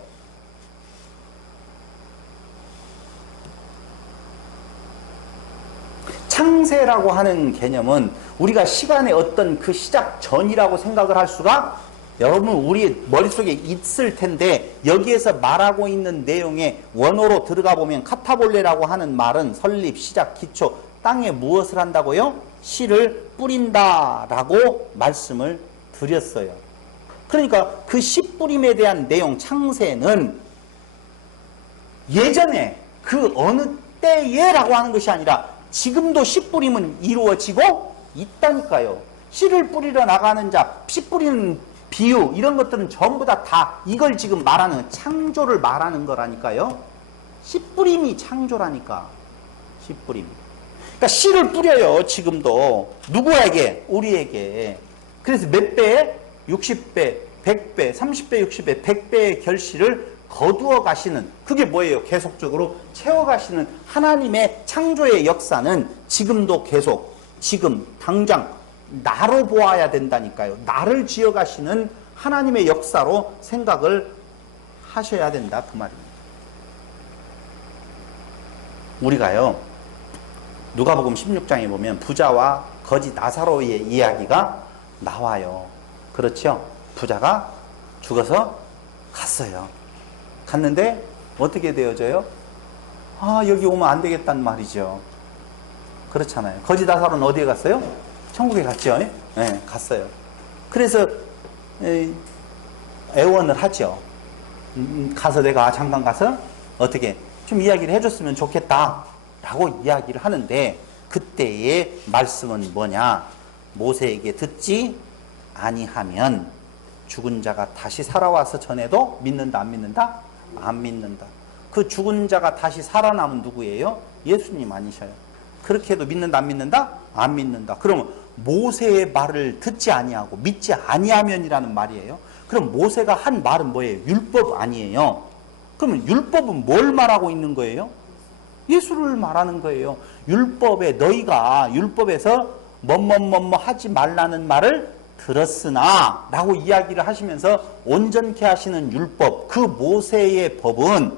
창세라고 하는 개념은 우리가 시간의 어떤 그 시작 전이라고 생각을 할 수가 여러분 우리 머릿속에 있을 텐데 여기에서 말하고 있는 내용의 원어로 들어가 보면 카타볼레라고 하는 말은 설립, 시작, 기초, 땅에 무엇을 한다고요? 씨를 뿌린다라고 말씀을 드렸어요. 그러니까 그 씨 뿌림에 대한 내용, 창세는 예전에 그 어느 때에라고 하는 것이 아니라 지금도 씨 뿌림은 이루어지고 있다니까요. 씨를 뿌리러 나가는 자, 씨 뿌리는 비유, 이런 것들은 전부 다 이걸 지금 말하는, 창조를 말하는 거라니까요. 씨 뿌림이 창조라니까. 씨 뿌림. 그러니까 씨를 뿌려요, 지금도. 누구에게? 우리에게. 그래서 몇 배? 60배, 100배, 30배, 60배, 100배의 결실을 거두어 가시는, 그게 뭐예요? 계속적으로 채워가시는 하나님의 창조의 역사는 지금도 계속, 지금 당장 나로 보아야 된다니까요. 나를 지어가시는 하나님의 역사로 생각을 하셔야 된다, 그 말입니다. 우리가요, 누가복음 16장에 보면 부자와 거지 나사로의 이야기가 나와요. 그렇죠? 부자가 죽어서 갔어요. 갔는데 어떻게 되어져요? 아, 여기 오면 안 되겠단 말이죠. 그렇잖아요. 거지 나사로는 어디에 갔어요? 천국에 갔죠. 네, 갔어요. 그래서 애원을 하죠. 가서 내가 잠깐 가서 어떻게 좀 이야기를 해줬으면 좋겠다 라고 이야기를 하는데, 그때의 말씀은 뭐냐? 모세에게 듣지 아니하면 죽은 자가 다시 살아와서 전해도 믿는다, 안 믿는다? 안 믿는다. 그 죽은 자가 다시 살아남은 누구예요? 예수님 아니셔요. 그렇게 해도 믿는다, 안 믿는다? 안 믿는다. 그러면 모세의 말을 듣지 아니하고 믿지 아니하면이라는 말이에요. 그럼 모세가 한 말은 뭐예요? 율법 아니에요. 그러면 율법은 뭘 말하고 있는 거예요? 예수를 말하는 거예요. 율법에, 너희가 율법에서 뭐뭐뭐뭐 하지 말라는 말을 들었으나 라고 이야기를 하시면서 온전케 하시는 율법, 그 모세의 법은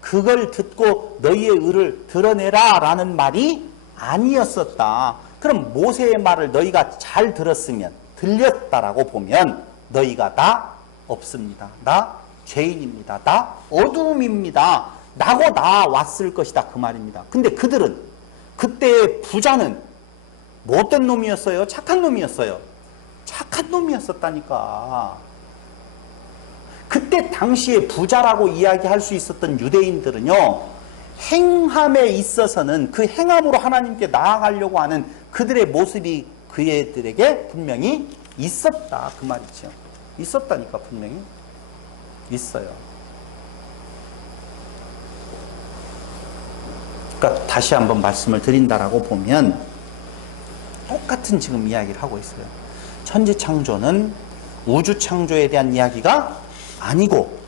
그걸 듣고 너희의 의를 드러내라 라는 말이 아니었었다. 그럼 모세의 말을 너희가 잘 들었으면, 들렸다라고 보면 너희가 나 없습니다. 나 죄인입니다. 나 어두움입니다. 라고 나왔을 것이다, 그 말입니다. 근데 그들은, 그때의 부자는 뭐 어떤 놈이었어요? 착한 놈이었어요. 착한 놈이었었다니까. 그때 당시에 부자라고 이야기할 수 있었던 유대인들은요, 행함에 있어서는 그 행함으로 하나님께 나아가려고 하는 그들의 모습이 그애들에게 분명히 있었다, 그 말이죠. 있었다니까. 분명히 있어요. 그러니까 다시 한번 말씀을 드린다라고 보면 똑같은 지금 이야기를 하고 있어요. 천지창조는 우주창조에 대한 이야기가 아니고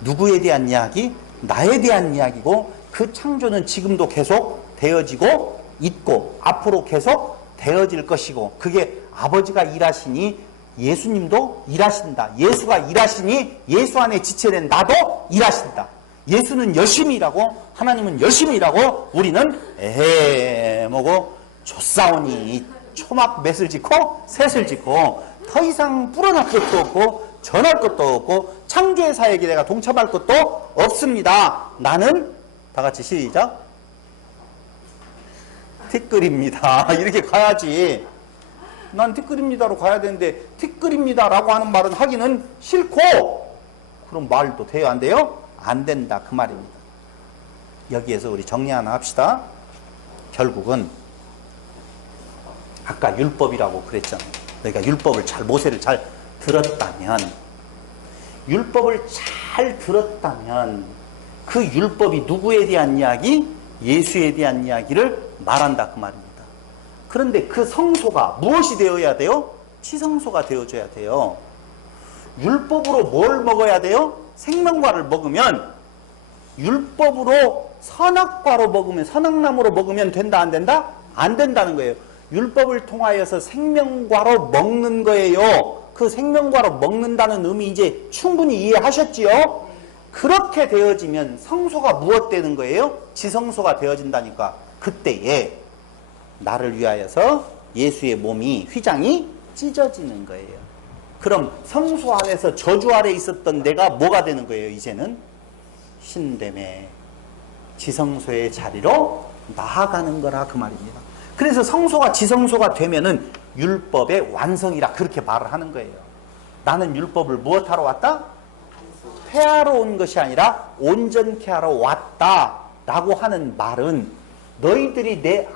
누구에 대한 이야기? 나에 대한 이야기고, 그 창조는 지금도 계속 되어지고 있고 앞으로 계속 되어질 것이고, 그게 아버지가 일하시니 예수님도 일하신다. 예수가 일하시니 예수 안에 지체된 나도 일하신다. 예수는 열심히 일하고 하나님은 열심히 일하고 우리는 에헤 뭐고 조싸우니 초막 맷을 짓고 셋을 짓고 더 이상 불어날 것도 없고 전할 것도 없고 창조의 사역에 내가 동참할 것도 없습니다. 나는 다 같이 시작. 티끌입니다. 이렇게 가야지. 난 티끌입니다로 가야 되는데 티끌입니다라고 하는 말은 하기는 싫고, 그럼 말도 돼요, 안 돼요? 안 된다, 그 말입니다. 여기에서 우리 정리 하나 합시다. 결국은 아까 율법이라고 그랬잖아요. 그러니까 율법을 모세를 잘 들었다면, 율법을 잘 들었다면 그 율법이 누구에 대한 이야기? 예수에 대한 이야기를 말한다, 그 말입니다. 그런데 그 성소가 무엇이 되어야 돼요? 지성소가 되어줘야 돼요. 율법으로 뭘 먹어야 돼요? 생명과를 먹으면, 율법으로 선악과로 먹으면, 선악나무로 먹으면 된다, 안 된다? 안 된다는 거예요. 율법을 통하여서 생명과로 먹는 거예요. 그 생명과로 먹는다는 의미 이제 충분히 이해하셨지요? 그렇게 되어지면 성소가 무엇 되는 거예요? 지성소가 되어진다니까. 그때에 나를 위하여서 예수의 몸이, 휘장이 찢어지는 거예요. 그럼 성소 안에서 저주 아래 있었던 내가 뭐가 되는 거예요? 이제는 신됨의 지성소의 자리로 나아가는 거라, 그 말입니다. 그래서 성소가 지성소가 되면은 율법의 완성이라 그렇게 말을 하는 거예요. 나는 율법을 무엇하러 왔다? 폐하러 온 것이 아니라 온전케 하러 왔다 라고 하는 말은 너희들이 내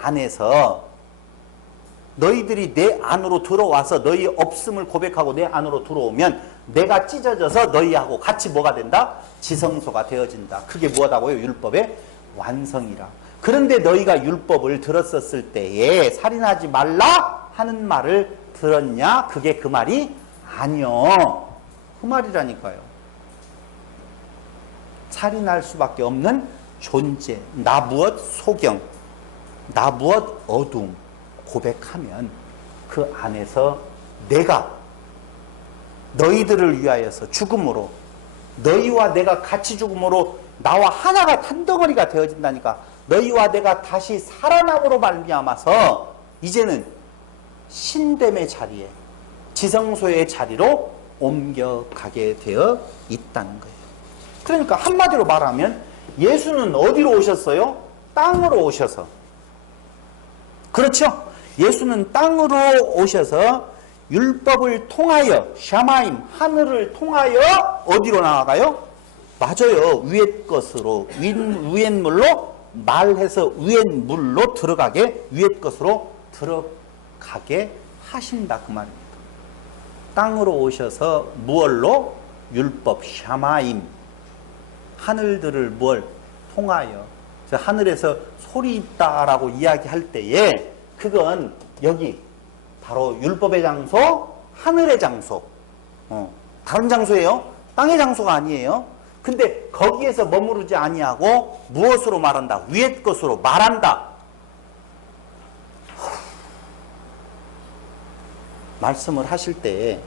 안으로 들어와서 너희 없음을 고백하고 내 안으로 들어오면 내가 찢어져서 너희하고 같이 뭐가 된다? 지성소가 되어진다. 그게 뭐다고요? 율법의 완성이라. 그런데 너희가 율법을 들었었을 때에 살인하지 말라 하는 말을 들었냐? 그게 그 말이 아니요. 그 말이라니까요. 살인할 수밖에 없는 존재, 나 무엇 소경, 나 무엇 어둠 고백하면 그 안에서 내가 너희들을 위하여서 죽음으로, 너희와 내가 같이 죽음으로 나와 하나가 한 덩어리가 되어진다니까. 너희와 내가 다시 살아남으로 말미암아서 이제는 신됨의 자리에, 지성소의 자리로 옮겨가게 되어 있다는 거예요. 그러니까 한마디로 말하면 예수는 어디로 오셨어요? 땅으로 오셔서. 그렇죠? 예수는 땅으로 오셔서 율법을 통하여, 샤마임, 하늘을 통하여 어디로 나아가요? 맞아요. 위의 것으로, 위의 물로 말해서 위의 물로 들어가게, 위의 것으로 들어가게 하신다 그 말입니다. 땅으로 오셔서 무얼로? 율법, 샤마임, 하늘들을 뭘 통하여, 하늘에서 소리 있다라고 이야기할 때에 그건 여기 바로 율법의 장소, 하늘의 장소, 다른 장소예요. 땅의 장소가 아니에요. 근데 거기에서 머무르지 아니하고 무엇으로 말한다? 위의 것으로 말한다. 말씀을 하실 때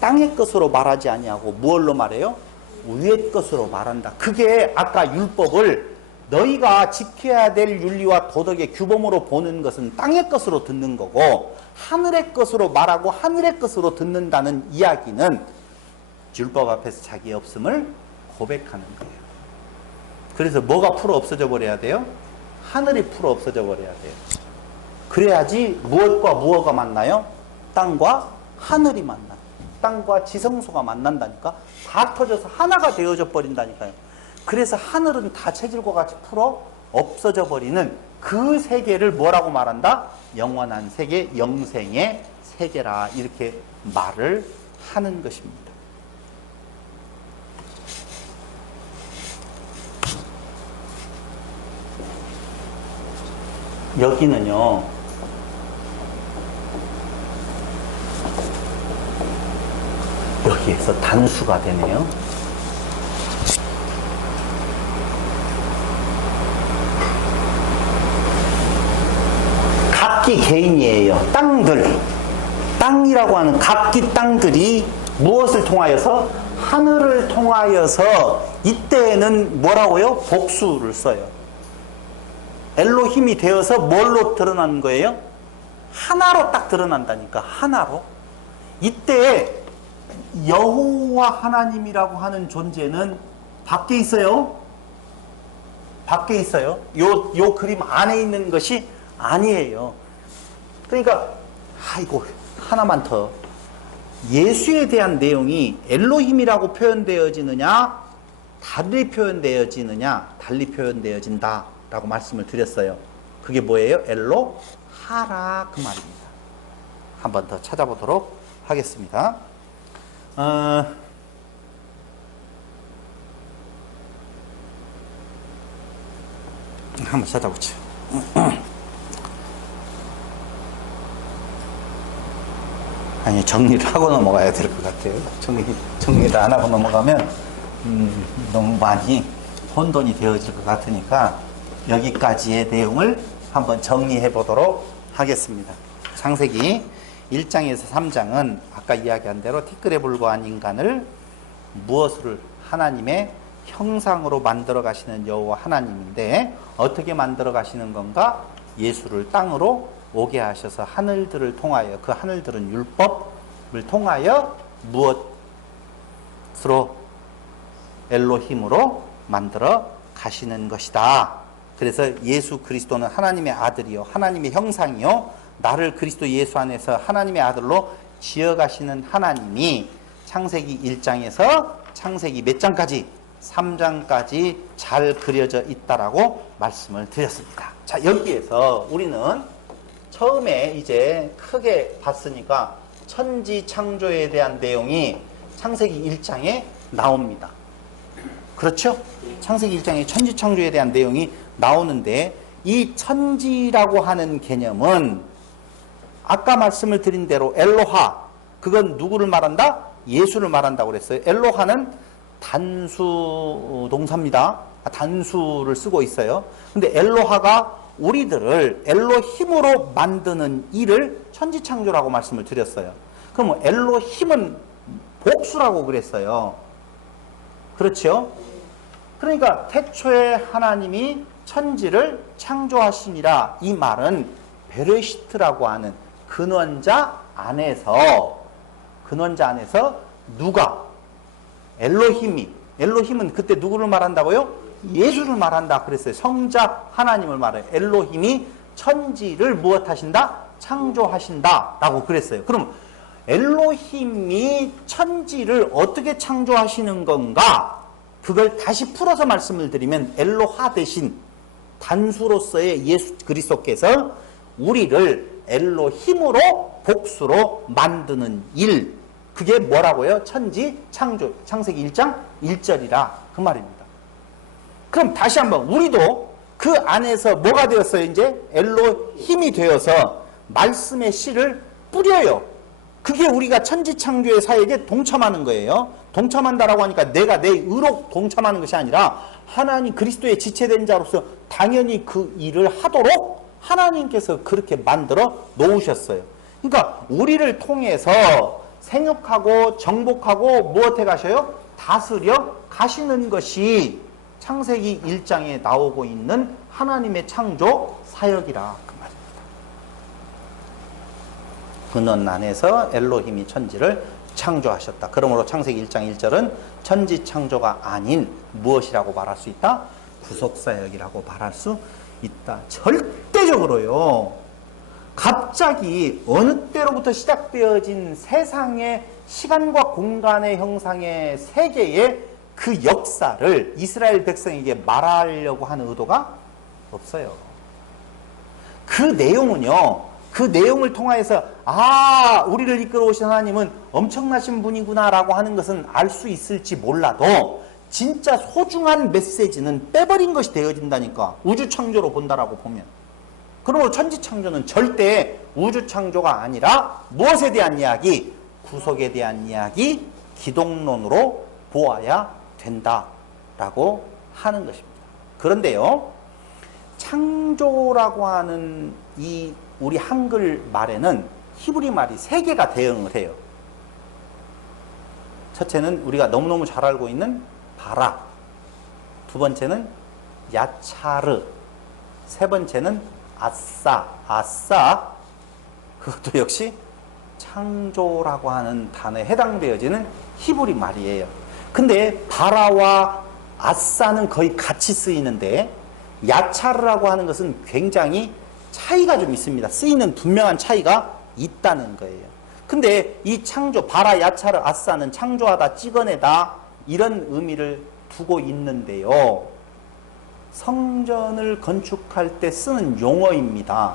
땅의 것으로 말하지 아니하고 무엇로 말해요? 위의 것으로 말한다. 그게 아까 율법을 너희가 지켜야 될 윤리와 도덕의 규범으로 보는 것은 땅의 것으로 듣는 거고, 하늘의 것으로 말하고 하늘의 것으로 듣는다는 이야기는 율법 앞에서 자기의 없음을 고백하는 거예요. 그래서 뭐가 풀어 없어져 버려야 돼요? 하늘이 풀어 없어져 버려야 돼요. 그래야지 무엇과 무엇가 만나요? 땅과 하늘이 만나. 땅과 지성소가 만난다니까. 다 터져서 하나가 되어져 버린다니까요. 그래서 하늘은 다 체질과 같이 풀어 없어져 버리는 그 세계를 뭐라고 말한다? 영원한 세계, 영생의 세계라 이렇게 말을 하는 것입니다. 여기는요, 여기에서 단수가 되네요. 각기 개인이에요. 땅들, 땅이라고 하는 각기 땅들이 무엇을 통하여서? 하늘을 통하여서. 이때에는 뭐라고요? 복수를 써요. 엘로힘이 되어서 뭘로 드러나는 거예요? 하나로 딱 드러난다니까. 하나로. 이때 여호와 하나님이라고 하는 존재는 밖에 있어요? 밖에 있어요. 요 그림 안에 있는 것이 아니에요. 그러니까 아이고 하나만 더. 예수에 대한 내용이 엘로힘이라고 표현되어지느냐, 달리 표현되어지느냐, 달리 표현되어진다 라고 말씀을 드렸어요. 그게 뭐예요? 엘로하라 그 말입니다. 한 번 더 찾아보도록 하겠습니다. 한번 찾아보죠. 아니, 정리를 하고 넘어가야 될 것 같아요. 정리를 안 하고 넘어가면 너무 많이 혼돈이 되어질 것 같으니까 여기까지의 내용을 한번 정리해 보도록 하겠습니다. 창세기 1장에서 3장은 아까 이야기한 대로 티끌에 불과한 인간을 무엇을? 하나님의 형상으로 만들어 가시는 여호와 하나님인데, 어떻게 만들어 가시는 건가? 예수를 땅으로 오게 하셔서 하늘들을 통하여, 그 하늘들은 율법을 통하여 무엇으로? 엘로힘으로 만들어 가시는 것이다. 그래서 예수 그리스도는 하나님의 아들이요 하나님의 형상이요 나를 그리스도 예수 안에서 하나님의 아들로 지어가시는 하나님이 창세기 1장에서 창세기 몇 장까지? 3장까지 잘 그려져 있다라고 말씀을 드렸습니다. 자, 여기에서 우리는 처음에 이제 크게 봤으니까 천지 창조에 대한 내용이 창세기 1장에 나옵니다. 그렇죠? 창세기 1장에 천지 창조에 대한 내용이 나오는데 이 천지라고 하는 개념은 아까 말씀을 드린 대로 엘로하, 그건 누구를 말한다? 예수를 말한다고 그랬어요. 엘로하는 단수 동사입니다. 단수를 쓰고 있어요. 근데 엘로하가 우리들을 엘로힘으로 만드는 일을 천지창조라고 말씀을 드렸어요. 그럼 엘로힘은 복수라고 그랬어요. 그렇죠? 그러니까 태초에 하나님이 천지를 창조하시니라, 이 말은 베레시트라고 하는 근원자 안에서 누가? 엘로힘은 그때 누구를 말한다고요? 예수를 말한다 그랬어요. 성자 하나님을 말해요. 엘로힘이 천지를 무엇하신다? 창조하신다 라고 그랬어요. 그럼 엘로힘이 천지를 어떻게 창조하시는 건가? 그걸 다시 풀어서 말씀을 드리면 엘로하 대신 단수로서의 예수 그리스도께서 우리를 엘로힘으로 복수로 만드는 일, 그게 뭐라고요? 천지 창조, 창세기 1장 1절이라 그 말입니다. 그럼 다시 한번 우리도 그 안에서 뭐가 되었어요? 이제 엘로힘이 되어서 말씀의 씨를 뿌려요. 그게 우리가 천지 창조의 사역에 동참하는 거예요. 동참한다라고 하니까 내가 내 의로 동참하는 것이 아니라 하나님 그리스도의 지체된 자로서 당연히 그 일을 하도록 하나님께서 그렇게 만들어 놓으셨어요. 그러니까 우리를 통해서 생육하고 정복하고 무엇해 가셔요? 다스려 가시는 것이 창세기 1장에 나오고 있는 하나님의 창조 사역이라 그 말입니다. 근원 안에서 엘로힘이 천지를 창조하셨다. 그러므로 창세기 1장 1절은 천지 창조가 아닌 무엇이라고 말할 수 있다? 구속사역이라고 말할 수 있다. 절대적으로요. 갑자기 어느 때로부터 시작되어진 세상의 시간과 공간의 형상의 세계의 그 역사를 이스라엘 백성에게 말하려고 하는 의도가 없어요. 그 내용은요, 그 내용을 통하여서 우리를 이끌어 오신 하나님은 엄청나신 분이구나 라고 하는 것은 알 수 있을지 몰라도 진짜 소중한 메시지는 빼버린 것이 되어진다니까. 우주 창조로 본다라고 보면. 그러므로 천지 창조는 절대 우주 창조가 아니라 무엇에 대한 이야기? 구속에 대한 이야기, 기독론으로 보아야 된다라고 하는 것입니다. 그런데요, 창조라고 하는 이 우리 한글 말에는 히브리 말이 3개가 대응을 해요. 첫째는 우리가 너무너무 잘 알고 있는 바라, 두 번째는 야차르, 세 번째는 아싸, 그것도 역시 창조라고 하는 단어에 해당되어지는 히브리 말이에요. 근데 바라와 아싸는 거의 같이 쓰이는데 야차르라고 하는 것은 굉장히 차이가 좀 있습니다. 쓰이는 분명한 차이가 있다는 거예요. 근데 이 창조, 바라, 야차르, 아싸는 창조하다, 찍어내다 이런 의미를 두고 있는데요. 성전을 건축할 때 쓰는 용어입니다.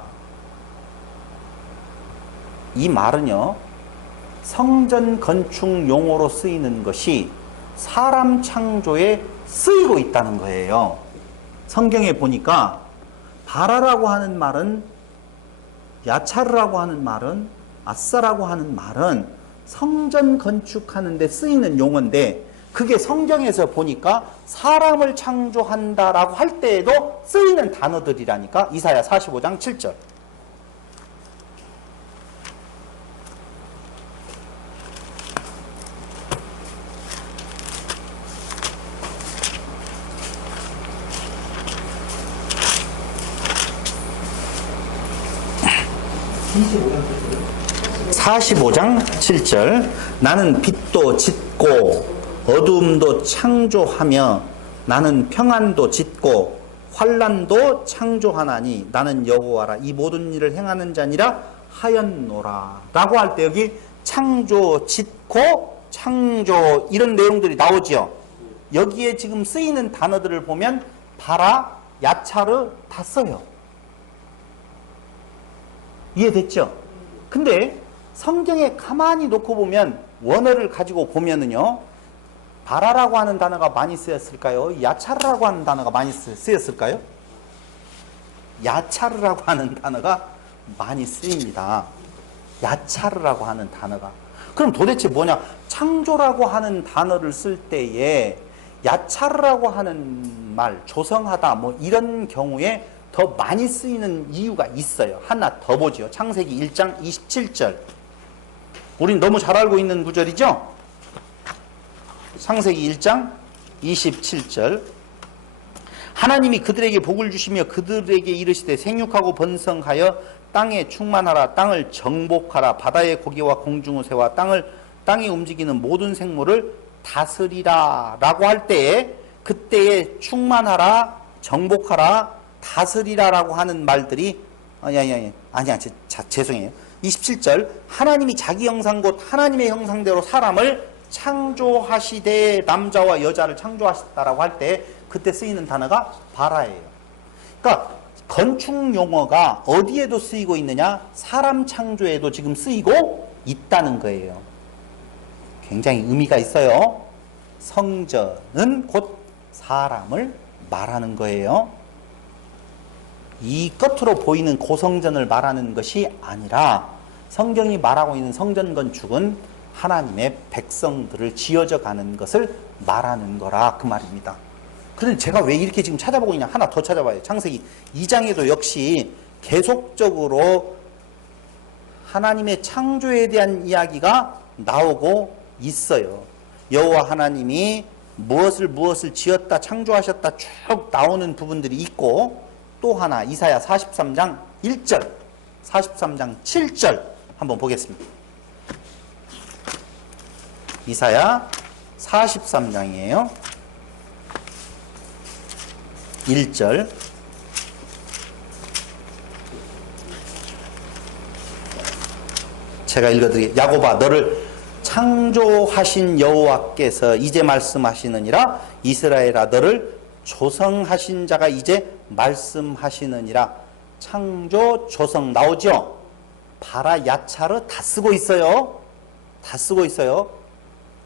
이 말은요, 성전 건축 용어로 쓰이는 것이 사람 창조에 쓰이고 있다는 거예요. 성경에 보니까 바라라고 하는 말은, 야차르라고 하는 말은, 아싸라고 하는 말은 성전 건축하는 데 쓰이는 용어인데 그게 성경에서 보니까 사람을 창조한다라고 할 때에도 쓰이는 단어들이라니까. 이사야 45장 7절. (45장 7절) 나는 빛도 짓고 어둠도 창조하며 나는 평안도 짓고 환난도 창조하나니 나는 여호와라 이 모든 일을 행하는 자니라 하였노라 라고 할 때 여기 창조, 짓고, 창조 이런 내용들이 나오죠. 여기에 지금 쓰이는 단어들을 보면 바라, 야차르 다 써요. 이해됐죠? 근데 성경에 가만히 놓고 보면 원어를 가지고 보면은요, 바라라고 하는 단어가 많이 쓰였을까요? 야차르라고 하는 단어가 많이 쓰였을까요? 야차르라고 하는 단어가 많이 쓰입니다. 야차르라고 하는 단어가. 그럼 도대체 뭐냐? 창조라고 하는 단어를 쓸 때에 야차르라고 하는 말, 조성하다 뭐 이런 경우에 더 많이 쓰이는 이유가 있어요. 하나 더 보죠. 창세기 1장 27절. 우린 너무 잘 알고 있는 구절이죠? 창세기 1장 27절. 하나님이 그들에게 복을 주시며 그들에게 이르시되 생육하고 번성하여 땅에 충만하라. 땅을 정복하라. 바다의 고기와 공중의 새와 땅에 움직이는 모든 생물을 다스리라 라고 할 때에 그때에 충만하라, 정복하라, 다스리라 라고 하는 말들이 아니야 죄송해요. 27절 하나님이 자기 형상 곧 하나님의 형상대로 사람을 창조하시되 남자와 여자를 창조하셨다라고 할 때 그때 쓰이는 단어가 바라예요. 그러니까 건축 용어가 어디에도 쓰이고 있느냐? 사람 창조에도 지금 쓰이고 있다는 거예요. 굉장히 의미가 있어요. 성전은 곧 사람을 말하는 거예요. 이 겉으로 보이는 고성전을 말하는 것이 아니라 성경이 말하고 있는 성전 건축은 하나님의 백성들을 지어져 가는 것을 말하는 거라 그 말입니다. 그런데 제가 왜 이렇게 지금 찾아보고 있냐? 하나 더 찾아봐요. 창세기 2장에도 역시 계속적으로 하나님의 창조에 대한 이야기가 나오고 있어요. 여호와 하나님이 무엇을 지었다 창조하셨다 쭉 나오는 부분들이 있고 또 하나 이사야 43장 1절 43장 7절 한번 보겠습니다. 이사야 43장이에요. 1절 제가 읽어드릴게요. 야곱아 너를 창조하신 여호와께서 이제 말씀하시느니라. 이스라엘아 너를 조성하신 자가 이제 말씀하시느니라. 창조, 조성 나오죠? 바라, 야차르 다 쓰고 있어요. 다 쓰고 있어요.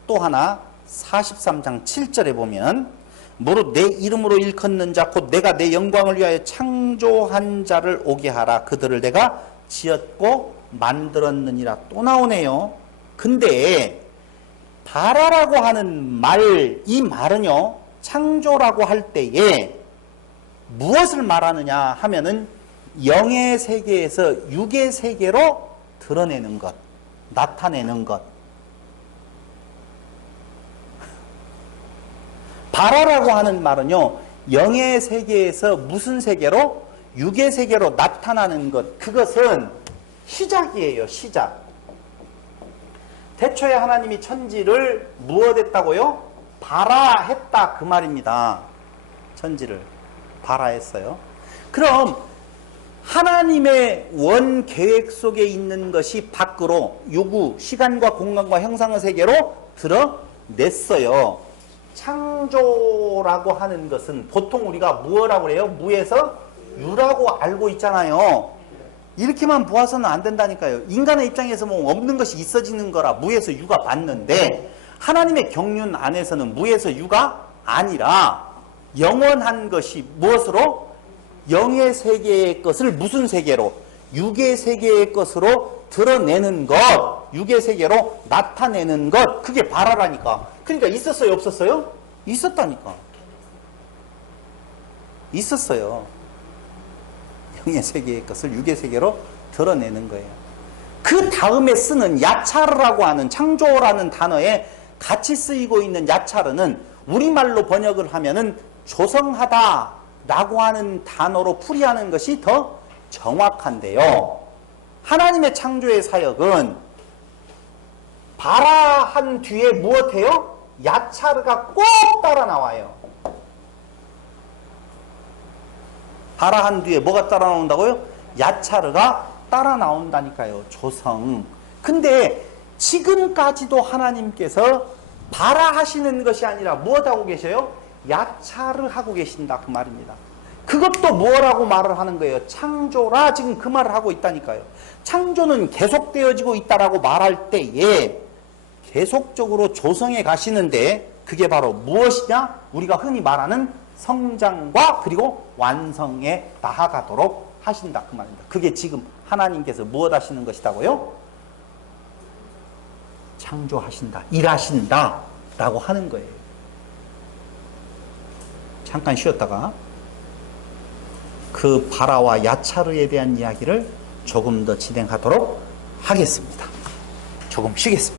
또 하나 43장 7절에 보면 무릇 내 이름으로 일컫는 자 곧 내가 내 영광을 위하여 창조한 자를 오게 하라. 그들을 내가 지었고 만들었느니라. 또 나오네요. 근데 바라라고 하는 말, 이 말은요 창조라고 할 때에 무엇을 말하느냐 하면은 영의 세계에서 육의 세계로 드러내는 것, 나타내는 것. 바라라고 하는 말은요 영의 세계에서 무슨 세계로? 육의 세계로 나타나는 것. 그것은 시작이에요. 시작. 태초에 하나님이 천지를 무엇했다고요? 바라했다 그 말입니다. 천지를 바라했어요. 그럼 하나님의 원 계획 속에 있는 것이 밖으로 요구, 시간과 공간과 형상의 세계로 드러냈어요. 창조라고 하는 것은 보통 우리가 무엇라고 해요? 무에서 유라고 알고 있잖아요. 이렇게만 보아서는 안 된다니까요. 인간의 입장에서 뭐 없는 것이 있어지는 거라 무에서 유가 맞는데 하나님의 경륜 안에서는 무에서 유가 아니라 영원한 것이 무엇으로? 영의 세계의 것을 무슨 세계로? 육의 세계의 것으로 드러내는 것, 육의 세계로 나타내는 것, 그게 바라라니까. 그러니까 있었어요, 없었어요? 있었다니까. 있었어요. 영의 세계의 것을 육의 세계로 드러내는 거예요. 그 다음에 쓰는 야차르라고 하는 창조라는 단어에 같이 쓰이고 있는 야차르는 우리말로 번역을 하면은 조성하다 라고 하는 단어로 풀이하는 것이 더 정확한데요. 하나님의 창조의 사역은 바라한 뒤에 무엇해요? 야차르가 꼭 따라 나와요. 발아한 뒤에 뭐가 따라 나온다고요? 야차르가 따라 나온다니까요. 조성. 근데 지금까지도 하나님께서 발아하시는 것이 아니라 무엇하고 계셔요? 야차르 하고 계신다 그 말입니다. 그것도 뭐라고 말을 하는 거예요? 창조라 지금 그 말을 하고 있다니까요. 창조는 계속되어지고 있다라고 말할 때에 계속적으로 조성해 가시는데 그게 바로 무엇이냐? 우리가 흔히 말하는 성장과 그리고 완성에 나아가도록 하신다 그 말입니다. 그게 지금 하나님께서 무엇 하시는 것이다고요? 창조하신다, 일하신다 라고 하는 거예요. 잠깐 쉬었다가 그 바라와 야차르에 대한 이야기를 조금 더 진행하도록 하겠습니다. 조금 쉬겠습니다.